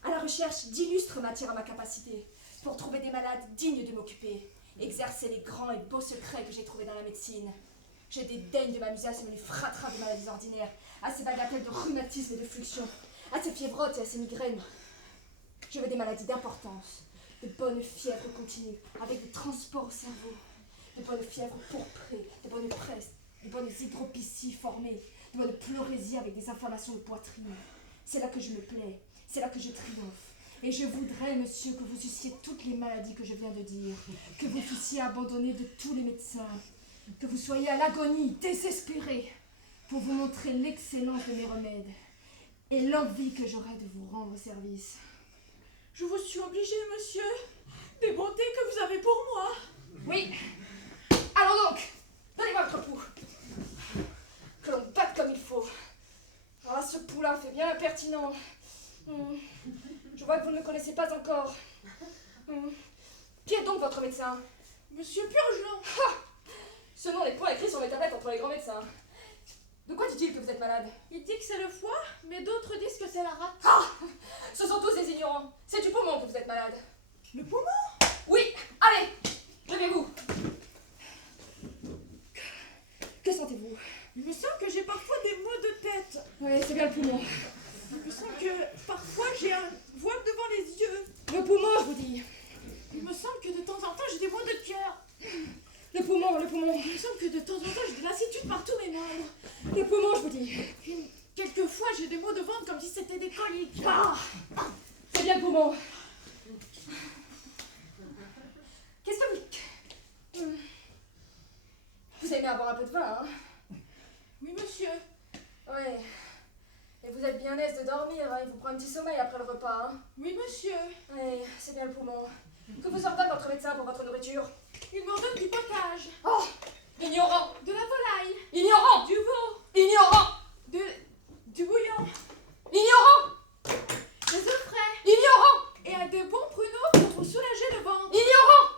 à la recherche d'illustres matières à ma capacité, pour trouver des malades dignes de m'occuper, exercer les grands et beaux secrets que j'ai trouvés dans la médecine. Je dédaigne de m'amuser à ce menu fratras de maladies ordinaires, à ces bagatelles de rhumatisme et de fluxion, à ces fièvrottes et à ces migraines. Je veux des maladies d'importance, de bonnes fièvres continues, avec des transports au cerveau, de bonnes fièvres pourprées, de bonnes prestes, de bonnes hydropécies formées, de bonnes pleurésies avec des inflammations de poitrine. C'est là que je me plais, c'est là que je triomphe. Et je voudrais, monsieur, que vous eussiez toutes les maladies que je viens de dire, que vous fussiez abandonné de tous les médecins, que vous soyez à l'agonie, désespéré, pour vous montrer l'excellence de mes remèdes et l'envie que j'aurais de vous rendre service. Je vous suis obligée, monsieur, des bontés que vous avez pour moi. Oui. Allons donc, donnez-moi votre pouls. Que l'on batte comme il faut. Ah, ce pouls-là fait bien impertinent. Je vois que vous ne me connaissez pas encore. Qui est donc votre médecin? Monsieur Purgeon. Ce nom n'est point écrit sur mes tablettes entre les grands médecins. De quoi dit-il que vous êtes malade? Il dit que c'est le foie, mais d'autres disent que c'est la rate. Ah! Ce sont tous des ignorants. C'est du poumon que vous êtes malade. Le poumon? Oui, allez, levez-vous. Que sentez-vous? Il me semble que j'ai parfois des maux de tête. Oui, c'est bien le poumon. Il me semble que parfois j'ai un voile devant les yeux. Le poumon, je vous dis. Il me semble que de temps en temps j'ai des maux de cœur. Le poumon, le poumon. Il me semble que de temps en temps j'ai de lassitude par tous mes membres. Le poumon, je vous dis. Et quelquefois j'ai des maux de ventre comme si c'était des coliques. Ah! C'est bien le poumon. Qu'est-ce que vous... Vous aimez avoir un peu de vin, hein? Oui, monsieur. Ouais. Et vous êtes bien aise de dormir, hein? Il vous prend un petit sommeil après le repas, hein? Oui, monsieur. Ouais, c'est bien le poumon. Que vous ordonne votre médecin pour votre nourriture? Il m'en donne du potage. Oh! Ignorant! De la volaille. Ignorant! Du veau. Ignorant! Du bouillon. Ignorant! Des œufs frais. Ignorant! Et des bons pruneaux pour vous soulager le ventre. Ignorant!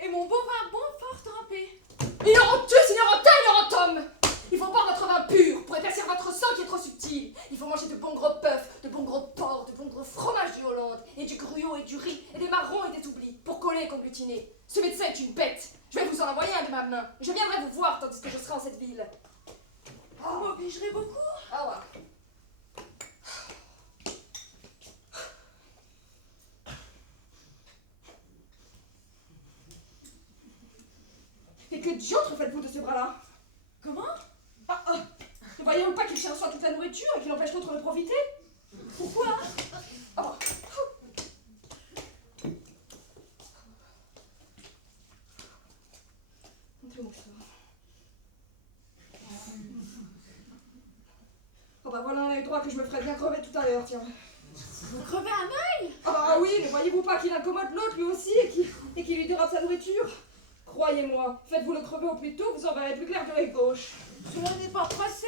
Et mon beau vin bon fort trempé. Ignorantus, ignorantin, ignorantum! Il faut boire votre vin pur pour épaissir votre sang qui est trop subtil. Il faut manger de bons gros bœufs, de bons gros porcs, de bons gros fromages du Hollande, et du gruau et du riz, et des marrons et des oublis, pour coller et conglutiner. Ce médecin est une bête. Je vais vous en envoyer nain. Je viendrai vous voir tandis que je serai en cette ville. Vous m'obligerez beaucoup. Ah ouais. Et que diantre faites-vous de ce bras-là? Comment? Ne voyez-vous pas qu'il tire sur toute la nourriture et qu'il empêche l'autre de profiter? Pourquoi? Ah. Montrez-moi ça. Oh bah voilà un œil droit que je me ferais bien crever tout à l'heure, tiens. Vous crevez un œil? Ah bah oui, ne voyez-vous pas qu'il incommode l'autre lui aussi et qu'il lui dérape sa nourriture? Croyez-moi, faites-vous le crever au plus tôt, vous en verrez plus clair de l'œil gauche. Cela n'est pas pressé.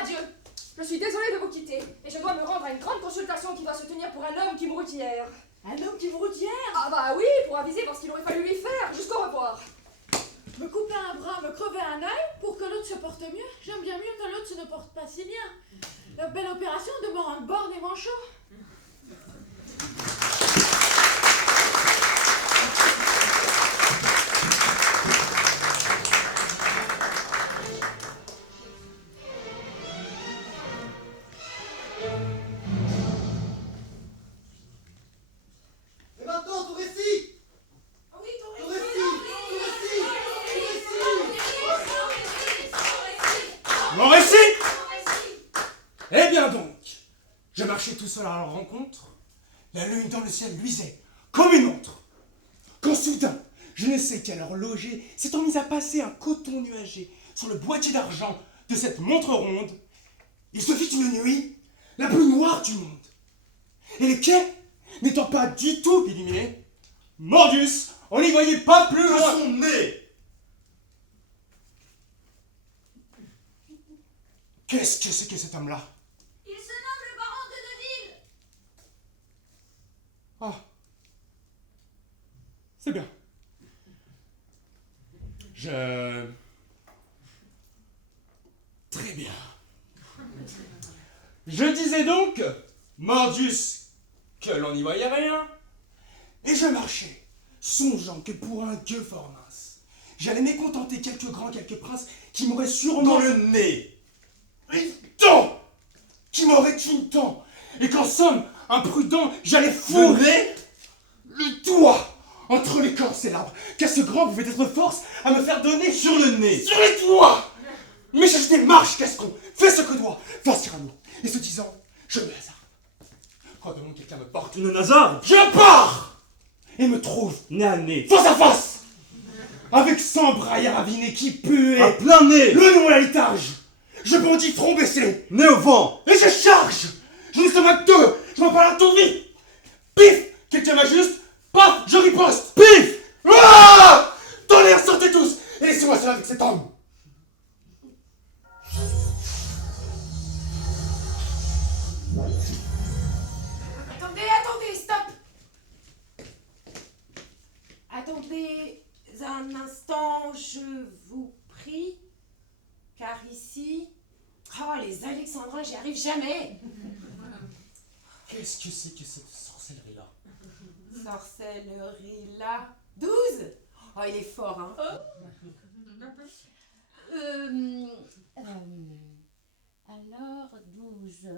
Adieu. Je suis désolée de vous quitter, et je dois me rendre à une grande consultation qui va se tenir pour un homme qui mourut hier. Un homme qui mourut hier? Ah bah oui, pour aviser parce qu'il aurait fallu lui faire, jusqu'au revoir. Me couper un bras, me crever un œil pour que l'autre se porte mieux. J'aime bien mieux que l'autre se ne porte pas si bien. La belle opération de me rendre borne et manchot. Et maintenant, ton récit! Oui, Ton récit! Mon récit? Eh bien donc, je marchais tout seul à leur rencontre. La lune dans le ciel luisait comme une montre. Quand soudain, je ne sais quel horloger s'étant mis à passer un coton nuagé sur le boîtier d'argent de cette montre ronde, il se fit une nuit la plus noire du monde. Et les quais, n'étant pas du tout illuminés, Mordius, on n'y voyait pas plus Que loin. son nez! Qu'est-ce que c'est que cet homme-là? Il se nomme le baron de Neuville. Ah. C'est bien. Très bien. Je disais donc, Mordius, que l'on n'y voyait rien. Et je marchais, songeant que pour un gueux fort mince, j'allais mécontenter quelques grands, quelques princes qui m'auraient sûrement Dans le nez! une dent, qui m'aurait une dent, et qu'en somme, imprudent, j'allais fourrer le doigt entre l'écorce et l'arbre, car ce grand pouvait être force à me faire donner Sur le nez! sur les doigts. Mais j'ajoutais marche, Gascon, fais ce que doit, va Cyrano. Et ce disant, je me hasarde. Quand de monde quelqu'un me porte, Une Nazare! je pars et me trouve Nez à nez! face à face avec 100 braillards avinés qui puent À et plein nez! le nom à la litage. Je bondis front baissé Nez au vent! et je charge. Je ne sais pas deux, je m'en parle à tour vite. Pif, quelqu'un m'ajuste, paf, je riposte. Pif! Ah, tonnerre, sortez tous et laissez-moi seul avec cet homme. Attendez, stop! Attendez un instant, je vous prie, car ici... Oh, les Alexandrins, j'y arrive jamais! Qu'est-ce que c'est que cette sorcellerie-là? Sorcellerie-là... 12! Oh, il est fort, hein? Alors, 12.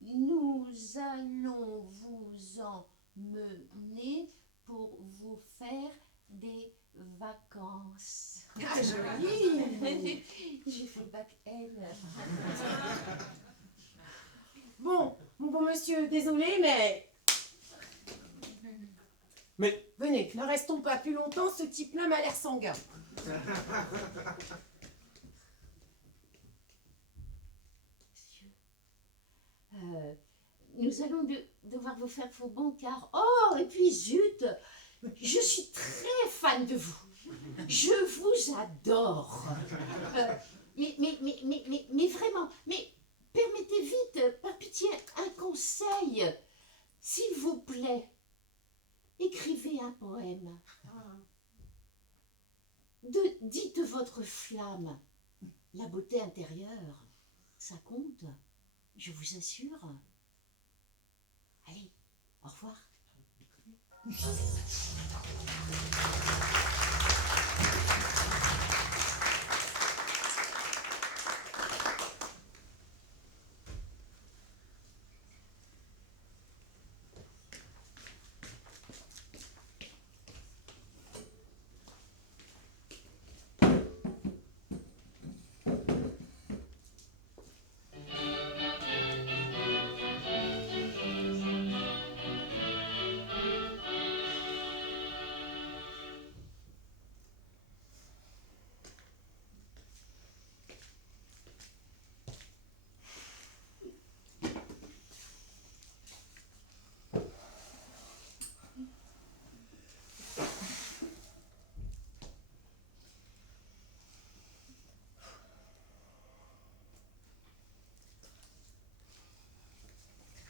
Nous allons vous emmener pour vous faire des vacances. Ah, joli! J'ai fait bac L. Bon, mon bon monsieur, désolé, mais... Venez, ne restons pas plus longtemps, ce type-là m'a l'air sanguin. Nous allons devoir vous faire faux bon car... Oh, et puis zut, je suis très fan de vous. Je vous adore. Mais vraiment, mais permettez vite, par pitié, un conseil. S'il vous plaît, écrivez un poème. Dites votre flamme. La beauté intérieure, ça compte. je vous assure. Allez, au revoir.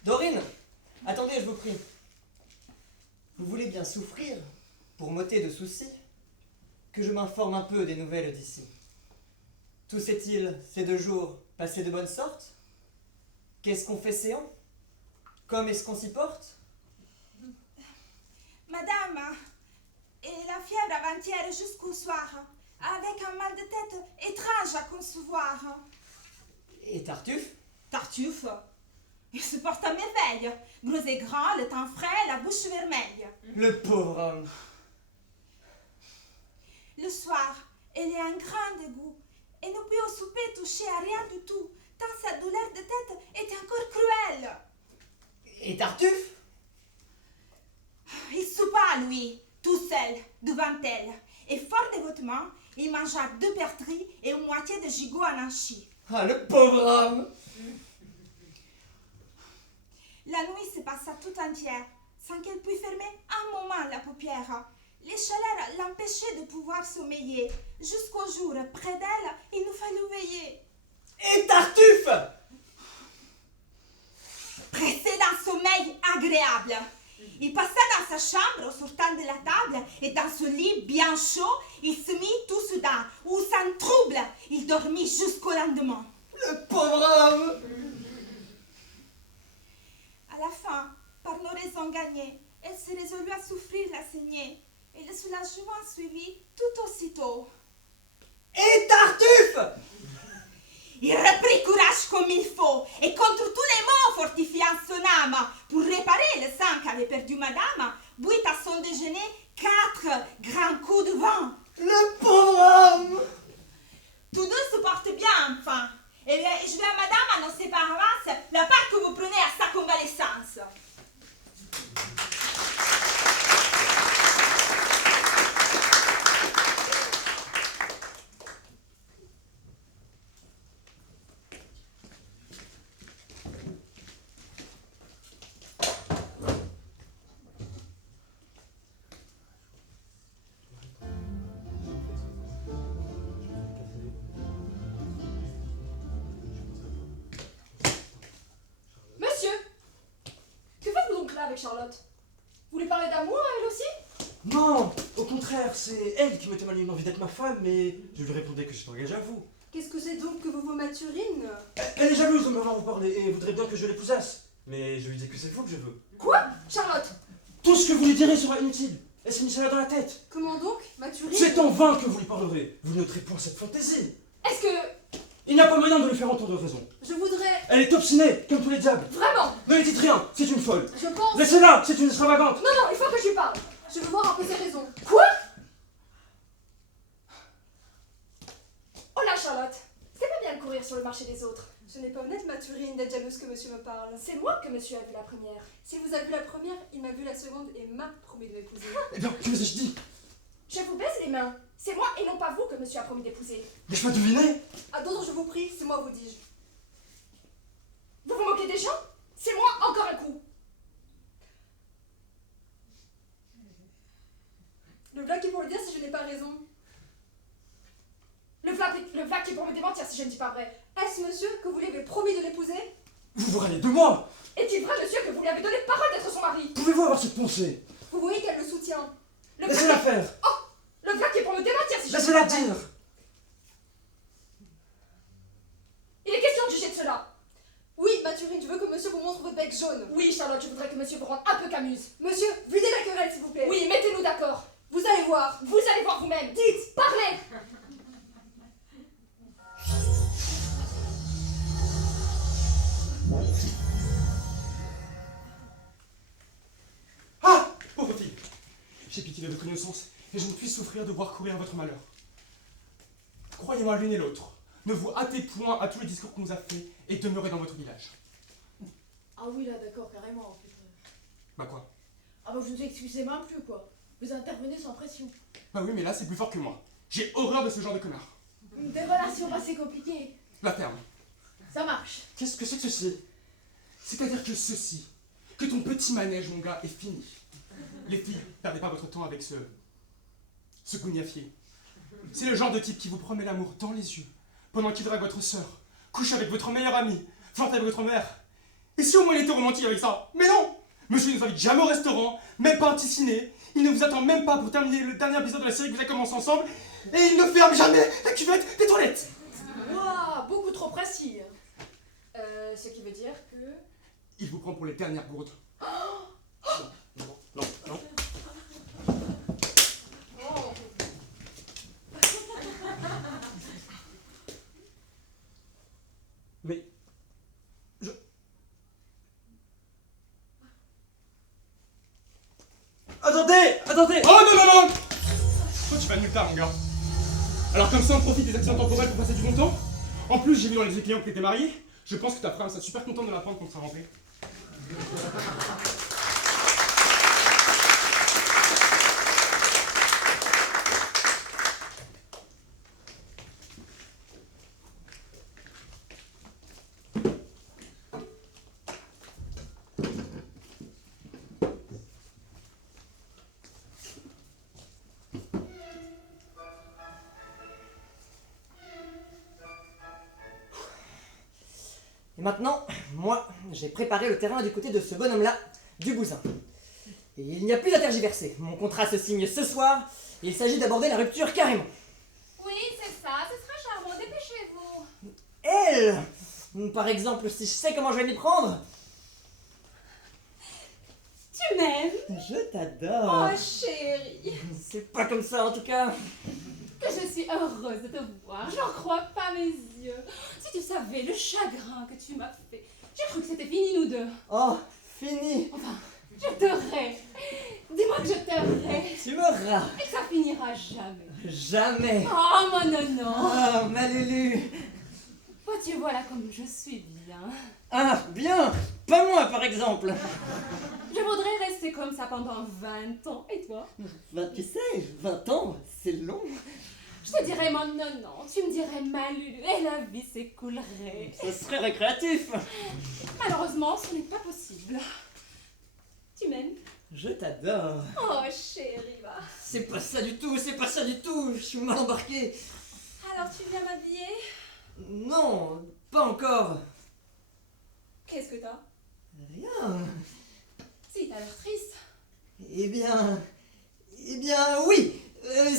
Dorine, attendez, je vous prie. Vous voulez bien souffrir, pour m'ôter de soucis, que je m'informe un peu des nouvelles d'ici. Tout s'est-il, ces 2 jours, passé de bonne sorte? Qu'est-ce qu'on fait séant? Comme est-ce qu'on s'y porte? Madame, et la fièvre avant-hier jusqu'au soir, avec un mal de tête étrange à concevoir. Et Tartuffe? Tartuffe, il se porte à merveille, gros et grand, le teint frais, la bouche vermeille. Le pauvre homme. Le soir, il a un grand dégoût, et ne peut au souper toucher à rien du tout, tant sa douleur de tête est encore cruelle. Et Tartuffe? Il soupa, lui, tout seul, devant elle, et fort dévotement, il mangea 2 perdrix et une moitié de gigot ananchi. Ah, le pauvre homme! La nuit se passa tout entière, sans qu'elle pût fermer un moment la paupière. Les chaleurs l'empêchaient de pouvoir sommeiller. Jusqu'au jour, près d'elle, il nous fallut veiller. Et Tartuffe? Pressé d'un sommeil agréable, il passa dans sa chambre au sortant de la table et dans ce lit bien chaud, il se mit tout soudain, où sans trouble, il dormit jusqu'au lendemain. Le pauvre homme! À la fin, par nos raisons gagnées, elle se résolut à souffrir la saignée, et le soulagement suivit tout aussitôt. Et Tartuffe? Il reprit courage comme il faut, et contre tous les maux fortifiant son âme, pour réparer le sang qu'avait perdu madame, buit à son déjeuner 4 grands coups de vin. Le pauvre homme! Tous 2 se portent bien, enfin. Et je vais à madame annoncer par avance la part que vous prenez à sa convalescence. Monsieur, que faites-vous donc là avec Charlotte? Vous lui parlez d'amour à elle aussi? Non, au contraire, c'est elle qui m'était mal une envie d'être ma femme, mais je lui répondais que j'étais engagé à vous. Qu'est-ce que c'est donc que vous maturine? Elle est jalouse de me voir vous parler et voudrait bien que je l'épousasse. Mais je lui dis que c'est vous que je veux. Quoi? Charlotte? Tout ce que vous lui direz sera inutile. Elle se met dans la tête. Comment donc, maturine? C'est en vain que vous lui parlerez. Vous noterez point cette fantaisie. Est-ce que... Il n'y a pas moyen de lui faire entendre raison. Je voudrais... Elle est obstinée, comme tous les diables. Vraiment? Ne lui dites rien, c'est une folle. Je pense... Laissez-la, c'est une extravagante. Non, non, il faut que je lui parle. Je veux voir un peu ses raisons. Quoi? Oh là, Charlotte, c'est pas bien de courir sur le marché des autres. Ce n'est pas honnête, Mathurine, d'être jalouse que monsieur me parle. C'est moi que monsieur a vu la première. S'il vous a vu la première, il m'a vu la seconde et m'a promis de m'épouser. Eh bien, que vous ai-je dit? Je vous baise les mains. C'est moi et non pas vous que monsieur a promis d'épouser. Mais je peux deviner. À d'autres, je vous prie, c'est moi, vous dis-je. Vous vous moquez des gens? C'est moi, encore un coup. Le voilà qui est pour le dire si je n'ai pas raison. Le voilà qui est pour me démentir si je ne dis pas vrai. Est-ce, monsieur, que vous lui avez promis de l'épouser? Vous vous râlez de moi. Est-il vrai, monsieur, que vous lui avez donné parole d'être son mari? Pouvez-vous avoir cette pensée? Vous voyez qu'elle le soutient. Laissez-la faire. Oh! Le voilà qui est pour me démentir si je ne dis Laissez-la pas vrai. dire. Il est question de juger de cela. Oui, Mathurin. veux que monsieur vous montre votre bec jaune. Oui, Charlotte, je voudrais que monsieur vous rende un peu camuse. Monsieur, videz la querelle, s'il vous plaît. Oui, mettez-nous d'accord. Vous allez voir. Vous allez voir vous-même. Dites, parlez. Ah, pauvre fille. J'ai pitié de votre innocence et je ne puis souffrir de voir courir votre malheur. Croyez-moi l'une et l'autre. Ne vous hâtez point à tous les discours qu'on nous a faits et demeurez dans votre village. Ah oui, là, d'accord, carrément. En fait. Bah quoi? Ah bah, vous nous excusez même plus, quoi. Vous intervenez sans pression. Bah oui, mais là c'est plus fort que moi. J'ai horreur de ce genre de connard. Des relations assez compliquées. La ferme. Ça marche. Qu'est-ce que c'est que ceci? C'est-à-dire que ceci, que ton petit manège, mon gars, est fini. Les filles, perdez pas votre temps avec ce gougnafier. C'est le genre de type qui vous promet l'amour dans les yeux, pendant qu'il drague votre sœur, couche avec votre meilleur ami, flirte avec votre mère. Et si au moins il était romantique avec ça? Mais non! Monsieur ne vous invite jamais au restaurant, même pas un petit ciné, il ne vous attend même pas pour terminer le dernier épisode de la série que vous avez commencé ensemble, et il ne ferme jamais la cuvette des toilettes! Waouh, beaucoup trop précis. Ce qui veut dire que... Il vous prend pour les dernières gourdes. Non, non, non. Oh. Mais... Attendez! Oh non, non, non! Toi, tu vas nulle part, mon gars. Alors, comme ça, on profite des accidents temporels pour passer du bon temps. En plus, j'ai vu dans les yeux clients que t'étais marié. Je pense que ta femme sera super contente de l'apprendre qu'on sera rentré. Et maintenant, moi, j'ai préparé le terrain du côté de ce bonhomme-là, du bousin. Et il n'y a plus à tergiverser. Mon contrat se signe ce soir, et il s'agit d'aborder la rupture carrément. Oui, c'est ça, ce sera charmant, dépêchez-vous. Elle, par exemple, si je sais comment je vais m'y prendre. Tu m'aimes? Je t'adore. Oh chérie, C'est pas comme ça en tout cas. que je suis heureuse de te voir, j'en crois pas mes yeux. Si tu savais le chagrin que tu m'as fait, j'ai cru que c'était fini nous deux. Oh, fini. Enfin, je t'aurai. Dis-moi que je t'aimerai Tu me ras. et que ça finira jamais. Jamais. Oh mon nono. Ah, ma Lulu. Vois-tu, voilà comme je suis bien. Ah, bien. Pas moi par exemple. Je voudrais rester comme ça pendant 20 ans. Et toi? Tu sais, 20 ans, c'est long. Je te dirais mon nono, tu me dirais ma Lulu et la vie s'écoulerait. Ce serait récréatif. Malheureusement, ce n'est pas possible. Tu m'aimes? Je t'adore. Oh chérie, va. C'est pas ça du tout, c'est pas ça du tout. Je suis mal embarqué. Alors tu viens m'habiller? Non, pas encore. Qu'est-ce que t'as? Rien. Si, t'as l'air triste. Eh bien, oui.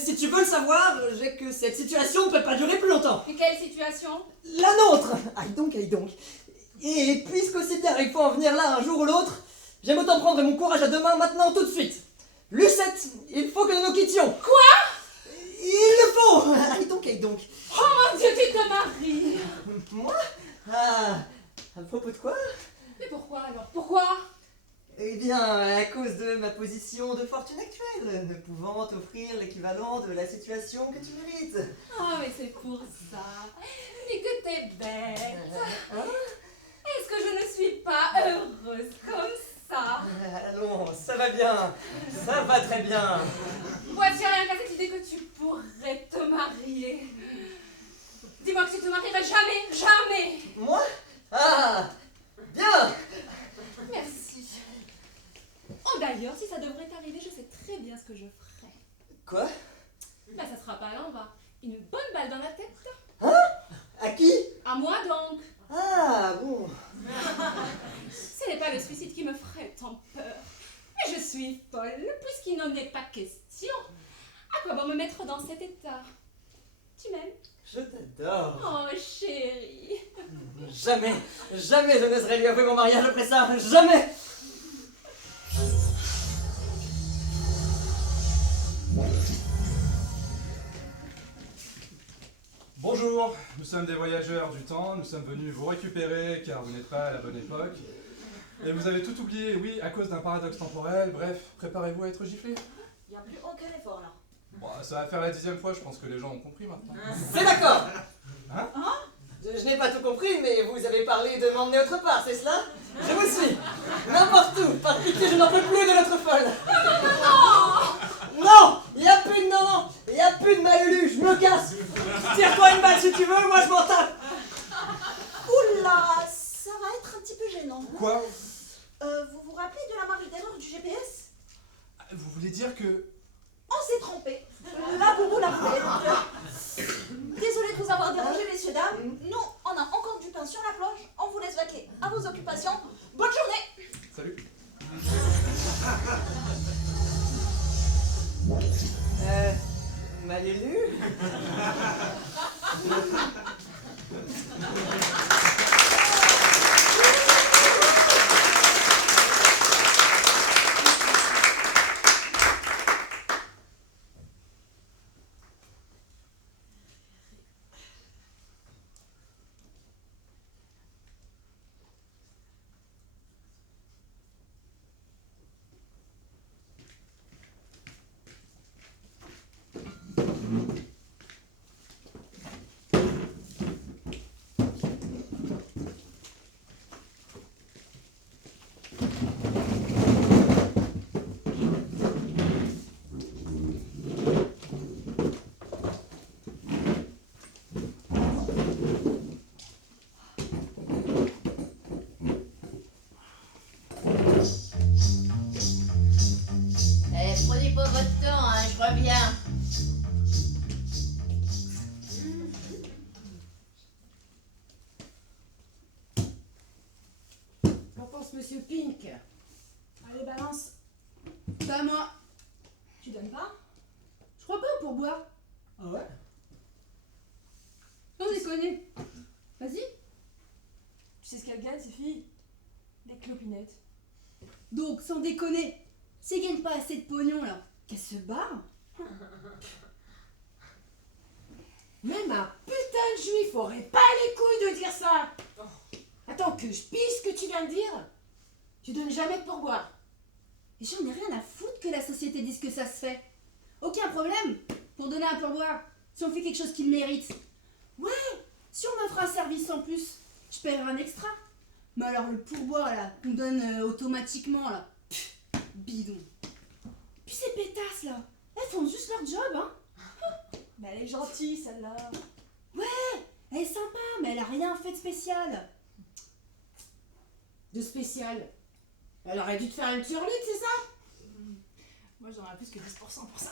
Si tu veux le savoir, j'ai que cette situation ne peut pas durer plus longtemps. Et quelle situation? La nôtre. Aïe donc. Et puisque c'est bien, il faut en venir là un jour ou l'autre, j'aime autant prendre mon courage à deux mains maintenant tout de suite. Lucette, il faut que nous nous quittions. Quoi? Il le faut. Aïe donc. Oh mon Dieu, tu te maries. Moi? Ah, à propos de quoi? Mais pourquoi alors? Pourquoi? Eh bien, à cause de ma position de fortune actuelle, ne pouvant t'offrir l'équivalent de la situation que tu mérites. Ah mais c'est pour ça. Mais que t'es bête. Est-ce que je ne suis pas heureuse comme ça? Allons, ça va bien, ça va très bien. Vois-tu rien qu'à cette idée que tu pourrais te marier? Dis-moi que tu te marierais jamais. Moi? Ah, bien. Merci. Oh d'ailleurs, si ça devrait t'arriver, je sais très bien ce que je ferais. Quoi? Bah ça sera pas à l'envers. Une bonne balle dans la tête. Hein? À qui? À moi donc. Ah, bon. Ce n'est pas le suicide qui me ferait tant peur. Mais je suis folle, puisqu'il n'en est pas question. À quoi bon me mettre dans cet état? Tu m'aimes? Je t'adore. Oh, chérie. Jamais, jamais je n'oserais lui avouer mon mariage après ça. Jamais. Bonjour, nous sommes des voyageurs du temps, nous sommes venus vous récupérer car vous n'êtes pas à la bonne époque. Et vous avez tout oublié, oui, à cause d'un paradoxe temporel, bref, préparez-vous à être giflé. Il n'y a plus aucun effort là. Bon, ça va faire la 10e fois, je pense que les gens ont compris maintenant. C'est d'accord. Hein? Je n'ai pas tout compris, mais vous avez parlé de m'emmener autre part, c'est cela? Je vous suis. N'importe où. Par pitié, je n'en peux plus de notre folle. Non, il n'y a plus de non. Il n'y a plus de malulu. Je me casse. Tire-toi une balle si tu veux, moi je m'en tape. Oula, ça va être un petit peu gênant. Quoi? Vous vous rappelez de la marge d'erreur du GPS? Vous voulez dire que... On s'est trompé. La bourreau l'a fait. Désolée de vous avoir dérangé, messieurs, dames. Nous, on a encore du pain sur la planche. On vous laisse vaquer à vos occupations. Bonne journée. Salut. Malulu? Prenez pas votre temps, hein, je reviens. Qu'en pense Monsieur Pink? Allez, balance. Pas moi. Tu donnes pas? Je crois pas au pourboire. Ah ouais? Sans déconner. Vas-y. Tu sais ce qu'elles gagnent, ces filles? Des clopinettes. Donc, sans déconner, si elle gagne pas assez de pognon là, qu'elle se barre. Même un putain de juif aurait pas les couilles de dire ça. Attends, que je pisse ce que tu viens de dire. Tu donnes jamais de pourboire. Et j'en ai rien à foutre que la société dise que ça se fait. Aucun problème pour donner un pourboire, si on fait quelque chose qu'il mérite. Ouais, si on m'offre un service en plus, je paierai un extra. Mais alors le pourboire là, qu'on donne automatiquement là, pff, bidon. Puis ces pétasses là, elles font juste leur job hein. Mais elle est gentille, celle-là. Ouais, elle est sympa, mais elle a rien fait de spécial. De spécial. Elle aurait dû te faire une turlute, c'est ça? Moi, j'en ai plus que 10% pour ça.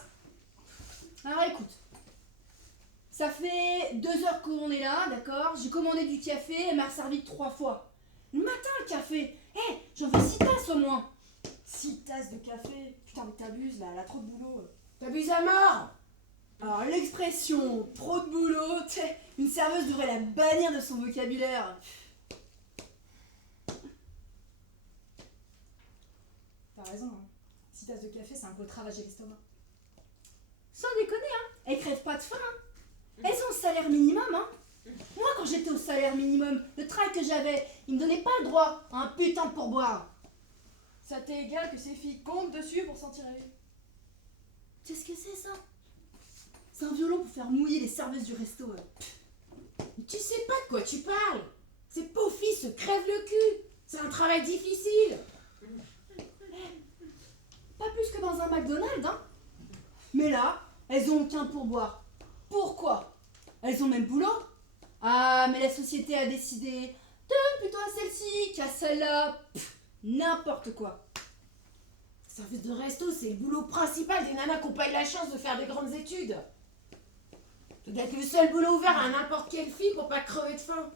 Alors écoute, ça fait 2 heures qu'on est là, d'accord? J'ai commandé du café, elle m'a servi 3 fois. Le matin le café, j'en veux 6 tasses au moins. 6 tasses de café. Putain, mais t'abuses là, elle a trop de boulot. T'abuses à mort. Alors l'expression trop de boulot, une serveuse devrait la bannir de son vocabulaire. T'as raison, hein. 6 tasses de café, c'est un peu de ravager l'estomac. Sans déconner, hein, elles crèvent pas de faim. Hein. Elles ont le salaire minimum, hein. Moi, quand j'étais au salaire minimum, le travail que j'avais, il me donnait pas le droit à un putain de pourboire. Ça t'est égal que ces filles comptent dessus pour s'en tirer. Tu sais ce que c'est ça? C'est un violon pour faire mouiller les serveuses du resto. Mais tu sais pas de quoi tu parles. Ces pauvres filles se crèvent le cul. C'est un travail difficile. Pas plus que dans un McDonald's, hein. Mais là, elles ont aucun pourboire. Pourquoi? Elles ont même boulot. Ah, mais la société a décidé. Donne plutôt à celle-ci qu'à celle-là. N'importe quoi. Service de resto, c'est le boulot principal des nanas qui n'ont pas eu la chance de faire des grandes études. Ça doit être le seul boulot ouvert à n'importe quelle fille pour pas crever de faim.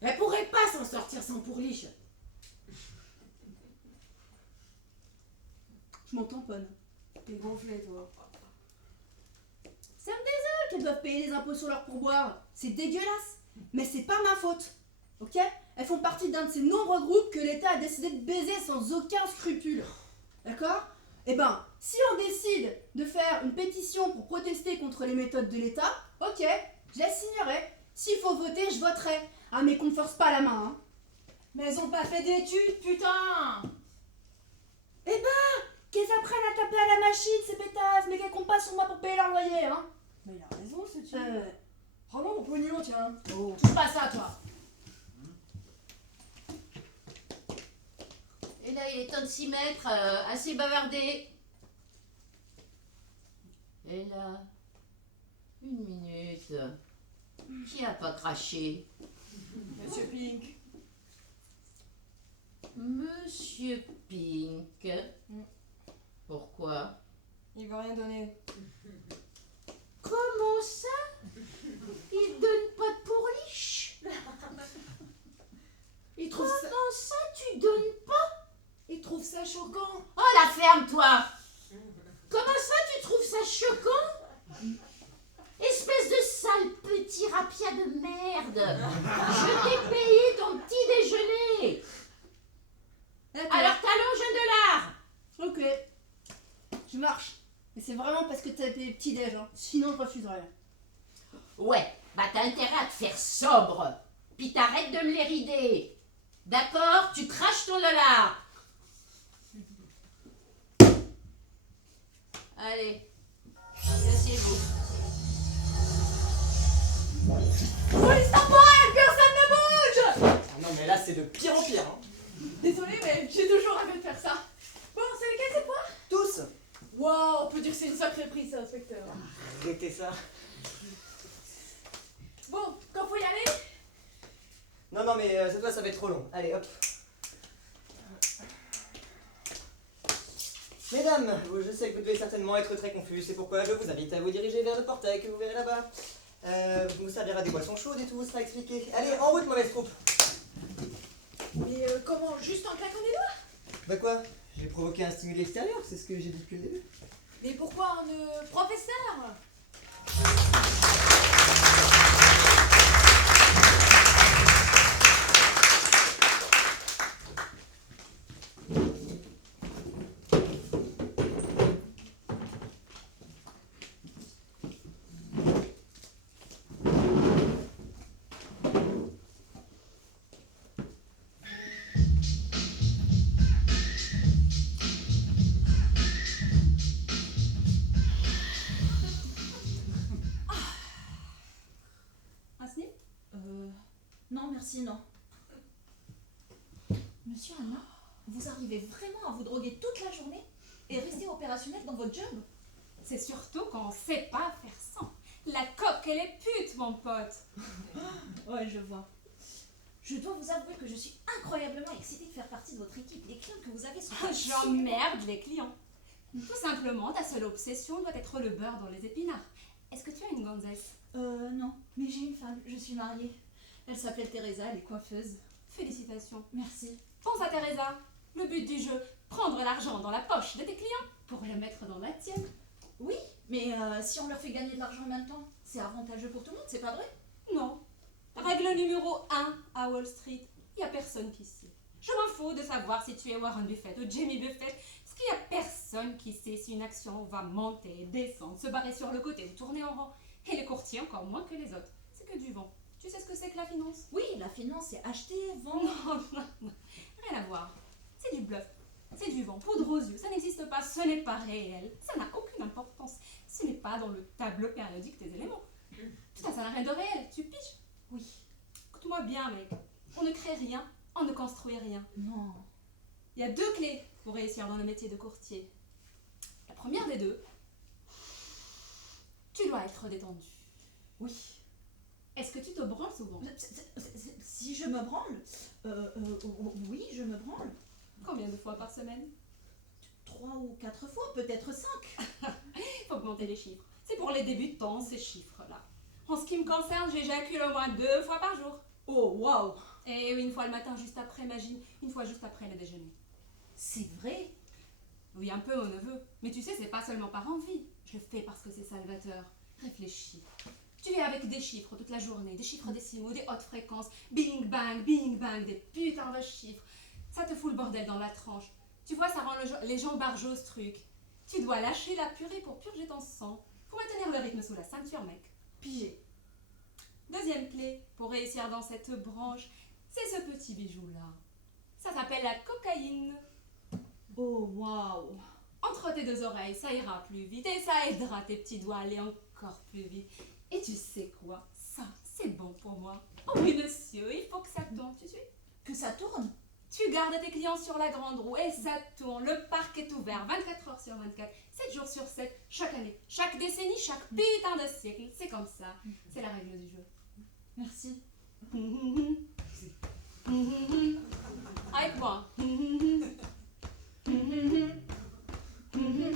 Elle pourrait pas s'en sortir sans pourliche. Je m'en tamponne. T'es gonflé, toi. Ça me désole qu'elles doivent payer les impôts sur leur pourboire. C'est dégueulasse. Mais c'est pas ma faute. Ok? Elles font partie d'un de ces nombreux groupes que l'État a décidé de baiser sans aucun scrupule. D'accord? Eh ben, si on décide de faire une pétition pour protester contre les méthodes de l'État, ok, je la signerai. S'il faut voter, je voterai. Ah, mais qu'on me force pas la main, hein. Mais elles ont pas fait d'études, putain! Eh ben, qu'elles apprennent à taper à la machine, ces pétasses, mais qu'elles comptent pas sur moi pour payer leur loyer, hein. Mais il a raison, ce type. Rends-moi mon pognon, tiens. Oh, touche pas ça, toi! Et là, il est temps de s'y mettre, assez bavardé. Et là, 1 minute. Qui a pas craché? Monsieur Pink. Monsieur Pink. Pourquoi? Il veut rien donner. Comment ça? Il donne pas de pourliche? Il trouve ça... Comment ça, tu donnes pas? Il trouve ça choquant. Oh, la ferme, toi! Comment ça, tu trouves ça choquant? Espèce de sale petit rapia de merde! Je t'ai payé ton petit déjeuner! D'accord. Alors t'allonges $1! Ok. Je marche. Mais c'est vraiment parce que t'as payé petit déj, hein. Sinon je refuserais. Ouais, bah t'as intérêt à te faire sobre. Puis t'arrêtes de me les rider. D'accord? Tu craches ton $. Allez, laissez-vous. Police temporaire, personne ne bouge! Ah non, mais là, c'est de pire en pire. Hein. Désolée, mais j'ai toujours rêvé de faire ça. Bon, c'est lequel cette fois? Tous. Waouh, on peut dire que c'est une sacrée prise, ça, inspecteur. Arrêtez ça. Bon, quand faut y aller? Non, non, mais cette fois, ça va être trop long. Allez, hop. Mesdames, je sais que vous devez certainement être très confus. C'est pourquoi je vous invite à vous diriger vers le portail que vous verrez là-bas. Vous servira des boissons chaudes et tout vous sera expliqué. Allez, en route, mauvaise troupe. Mais comment? Juste en claquant des doigts? Bah quoi? J'ai provoqué un stimuli extérieur, c'est ce que j'ai dit depuis le début. Mais pourquoi un professeur? Non, merci, non. Monsieur Anna, vous arrivez vraiment à vous droguer toute la journée et rester opérationnel dans votre job? C'est surtout qu'on sait pas faire sans. La coque, elle est pute, mon pote. Ouais, je vois. Je dois vous avouer que je suis incroyablement excitée de faire partie de votre équipe. Les clients que vous avez sont... J'emmerde les clients. Tout simplement, ta seule obsession doit être le beurre dans les épinards. Est-ce que tu as une gonzesse? Non, mais j'ai une femme, je suis mariée. Elle s'appelle Teresa, elle est coiffeuse. Félicitations. Merci. Pense à Teresa. Le but du jeu, prendre l'argent dans la poche de tes clients pour le mettre dans la tienne. Oui, mais si on leur fait gagner de l'argent en même temps, c'est avantageux pour tout le monde, c'est pas vrai? Non. Règle numéro 1 à Wall Street, il n'y a personne qui sait. Je m'en fous de savoir si tu es Warren Buffett ou Jamie Buffett, parce qu'il n'y a personne qui sait si une action va monter, descendre, se barrer sur le côté ou tourner en rond. Et les courtiers encore moins que les autres. C'est que du vent. Tu sais ce que c'est que la finance? Oui, la finance, c'est acheter, vendre... Non. Rien à voir. C'est du bluff. C'est du vent, poudre aux yeux. Ça n'existe pas, ce n'est pas réel. Ça n'a aucune importance. Ce n'est pas dans le tableau périodique des éléments. Putain, ça n'a rien de réel, tu piges? Oui. Écoute-moi bien, mec. On ne crée rien, on ne construit rien. Non. Il y a 2 clés pour réussir dans le métier de courtier. La première des 2, tu dois être détendu. Oui. Est-ce que tu te branles souvent? Si je me branle, oui, je me branle. Combien de fois par semaine? 3 ou 4 fois, peut-être 5. Il faut augmenter les chiffres. C'est pour les débutants, ces chiffres-là. En ce qui me concerne, j'éjacule au moins 2 fois par jour. Oh, waouh! Et une fois le matin juste après magie, une fois juste après le déjeuner. C'est vrai? Oui, un peu, mon neveu. Mais tu sais, c'est pas seulement par envie. Je le fais parce que c'est salvateur. Réfléchis. Tu es avec des chiffres toute la journée, des chiffres décimaux, des hautes fréquences, bing bang, des putains de chiffres. Ça te fout le bordel dans la tranche. Tu vois, ça rend les gens barjots ce truc. Tu dois lâcher la purée pour purger ton sang. Faut maintenir le rythme sous la ceinture, mec. Pigé. Deuxième clé pour réussir dans cette branche, c'est ce petit bijou-là. Ça s'appelle la cocaïne. Oh, waouh. Entre tes deux oreilles, ça ira plus vite et ça aidera tes petits doigts à aller encore plus vite. Et tu sais quoi? Ça, c'est bon pour moi. Oh oui, monsieur, il faut que ça tourne, tu suis? Que ça tourne? Tu gardes tes clients sur la grande roue et ça tourne. Le parc est ouvert 24 heures sur 24, 7 jours sur 7, chaque année, chaque décennie, chaque putain de siècle. C'est comme ça. C'est la règle du jeu. Merci. Avec moi.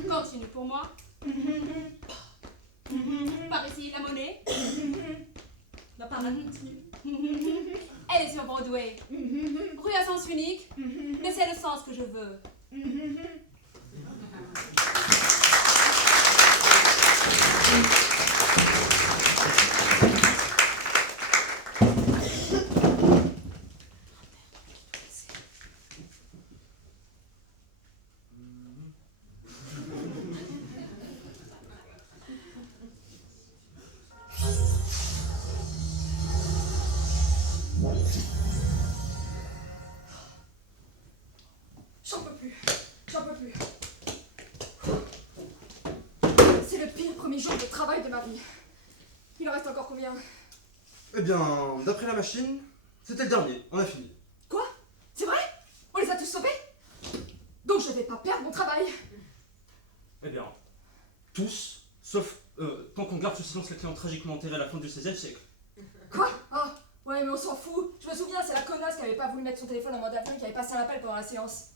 Continue pour moi. Par ici, la monnaie. La parade continue. Elle est sur Broadway. Rue à sens unique. Mais c'est le sens que je veux. J'en peux plus. J'en peux plus. C'est le pire premier jour de travail de ma vie. Il en reste encore combien? Eh bien, d'après la machine, c'était le dernier, on a fini. Quoi? C'est vrai? On les a tous sauvés? Donc je vais pas perdre mon travail. Eh bien, tous, sauf tant qu'on garde sous silence les clients tragiquement enterrés à la fin du XVIe siècle. Quoi? Ah, ouais, mais on s'en fout. Je me souviens, c'est la connasse qui avait pas voulu mettre son téléphone en mode avion et qui avait passé un appel pendant la séance.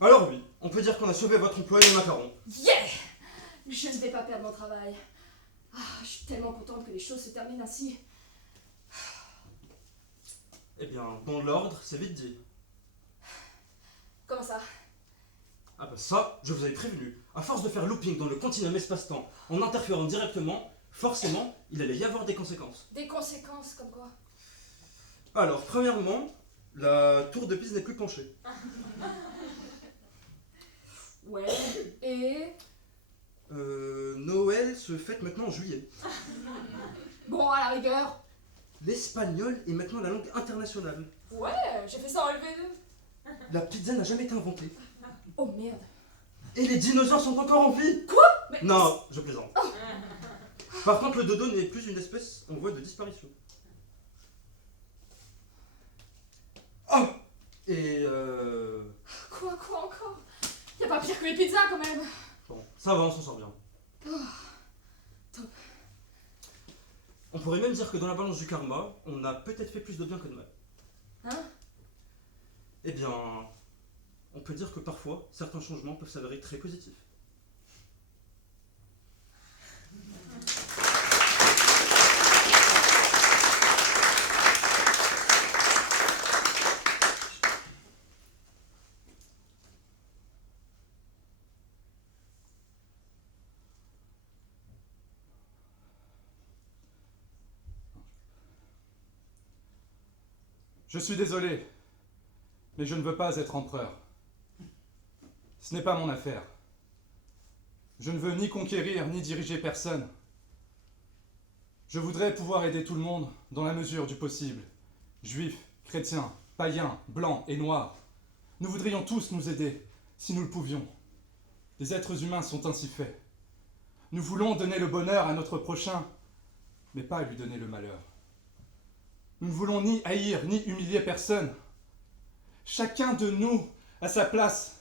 Alors oui, on peut dire qu'on a sauvé votre emploi et nos macarons. Yeah! Je ne vais pas perdre mon travail. Ah, je suis tellement contente que les choses se terminent ainsi. Eh bien, dans l'ordre, c'est vite dit. Comment ça? Ah bah ça, je vous avais prévenu. À force de faire looping dans le continuum espace-temps en interférant directement, forcément, il allait y avoir des conséquences. Des conséquences comme quoi? Alors, premièrement, la tour de Pise n'est plus penchée. Ouais, et... Noël se fête maintenant en juillet. Bon, à la rigueur. L'espagnol est maintenant la langue internationale. Ouais, j'ai fait ça en LV2. La pizza n'a jamais été inventée. Oh merde. Et les dinosaures sont encore en vie. Quoi? Mais... Non, je plaisante. Par contre, le dodo n'est plus une espèce en voie de disparition. Oh! Et Quoi encore? Y'a pas pire que les pizzas quand même. Bon, ça va, on s'en sort bien. Top. On pourrait même dire que dans la balance du karma, on a peut-être fait plus de bien que de mal. Hein? Eh bien, on peut dire que parfois, certains changements peuvent s'avérer très positifs. Je suis désolé, mais je ne veux pas être empereur. Ce n'est pas mon affaire. Je ne veux ni conquérir, ni diriger personne. Je voudrais pouvoir aider tout le monde dans la mesure du possible. Juifs, chrétiens, païens, blancs et noirs. Nous voudrions tous nous aider, si nous le pouvions. Les êtres humains sont ainsi faits. Nous voulons donner le bonheur à notre prochain, mais pas lui donner le malheur. Nous ne voulons ni haïr, ni humilier personne. Chacun de nous a sa place,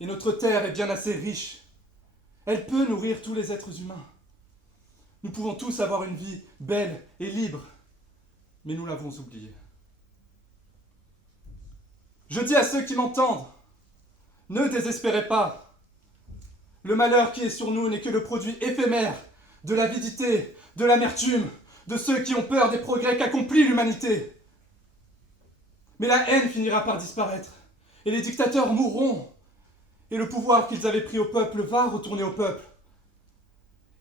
et notre terre est bien assez riche. Elle peut nourrir tous les êtres humains. Nous pouvons tous avoir une vie belle et libre, mais nous l'avons oubliée. Je dis à ceux qui m'entendent, ne désespérez pas. Le malheur qui est sur nous n'est que le produit éphémère de l'avidité, de l'amertume, de ceux qui ont peur des progrès qu'accomplit l'humanité. Mais la haine finira par disparaître, et les dictateurs mourront, et le pouvoir qu'ils avaient pris au peuple va retourner au peuple.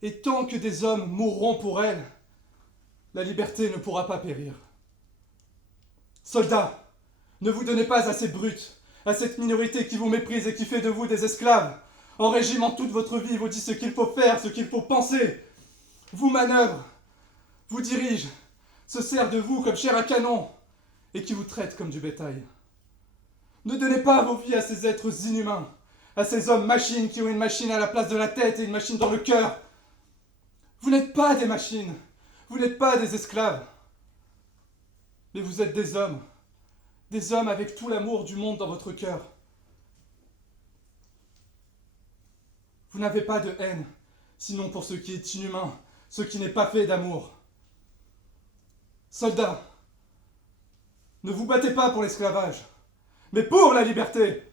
Et tant que des hommes mourront pour elle, la liberté ne pourra pas périr. Soldats, ne vous donnez pas à ces brutes, à cette minorité qui vous méprise et qui fait de vous des esclaves. En régiment toute votre vie, vous dit ce qu'il faut faire, ce qu'il faut penser. Vous manœuvre, vous dirige, se sert de vous comme chair à canon, et qui vous traite comme du bétail. Ne donnez pas vos vies à ces êtres inhumains, à ces hommes machines qui ont une machine à la place de la tête et une machine dans le cœur. Vous n'êtes pas des machines, vous n'êtes pas des esclaves, mais vous êtes des hommes avec tout l'amour du monde dans votre cœur. Vous n'avez pas de haine, sinon pour ce qui est inhumain, ce qui n'est pas fait d'amour. Soldats, ne vous battez pas pour l'esclavage, mais pour la liberté.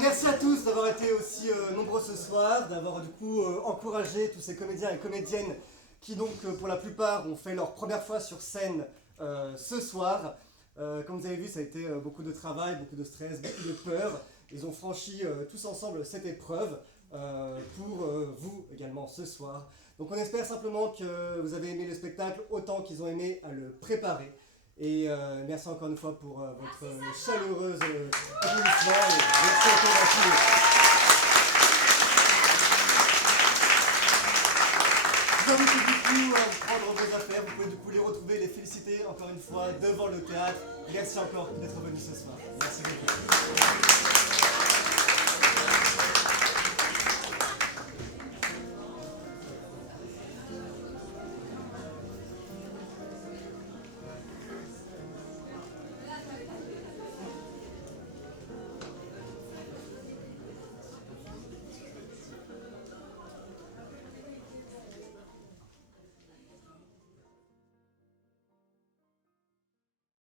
Merci à tous d'avoir été aussi nombreux ce soir, d'avoir du coup encouragé tous ces comédiens et comédiennes qui donc pour la plupart ont fait leur première fois sur scène ce soir. Comme vous avez vu, ça a été beaucoup de travail, beaucoup de stress, beaucoup de peur. Ils ont franchi tous ensemble cette épreuve pour vous également ce soir. Donc on espère simplement que vous avez aimé le spectacle autant qu'ils ont aimé à le préparer. Et merci encore une fois pour votre chaleureuse applaudissement. Merci encore à tous. Je vous invite du coup à prendre vos affaires. Vous pouvez du coup les retrouver, les féliciter encore une fois devant le théâtre. Merci encore d'être venus ce soir. Merci beaucoup.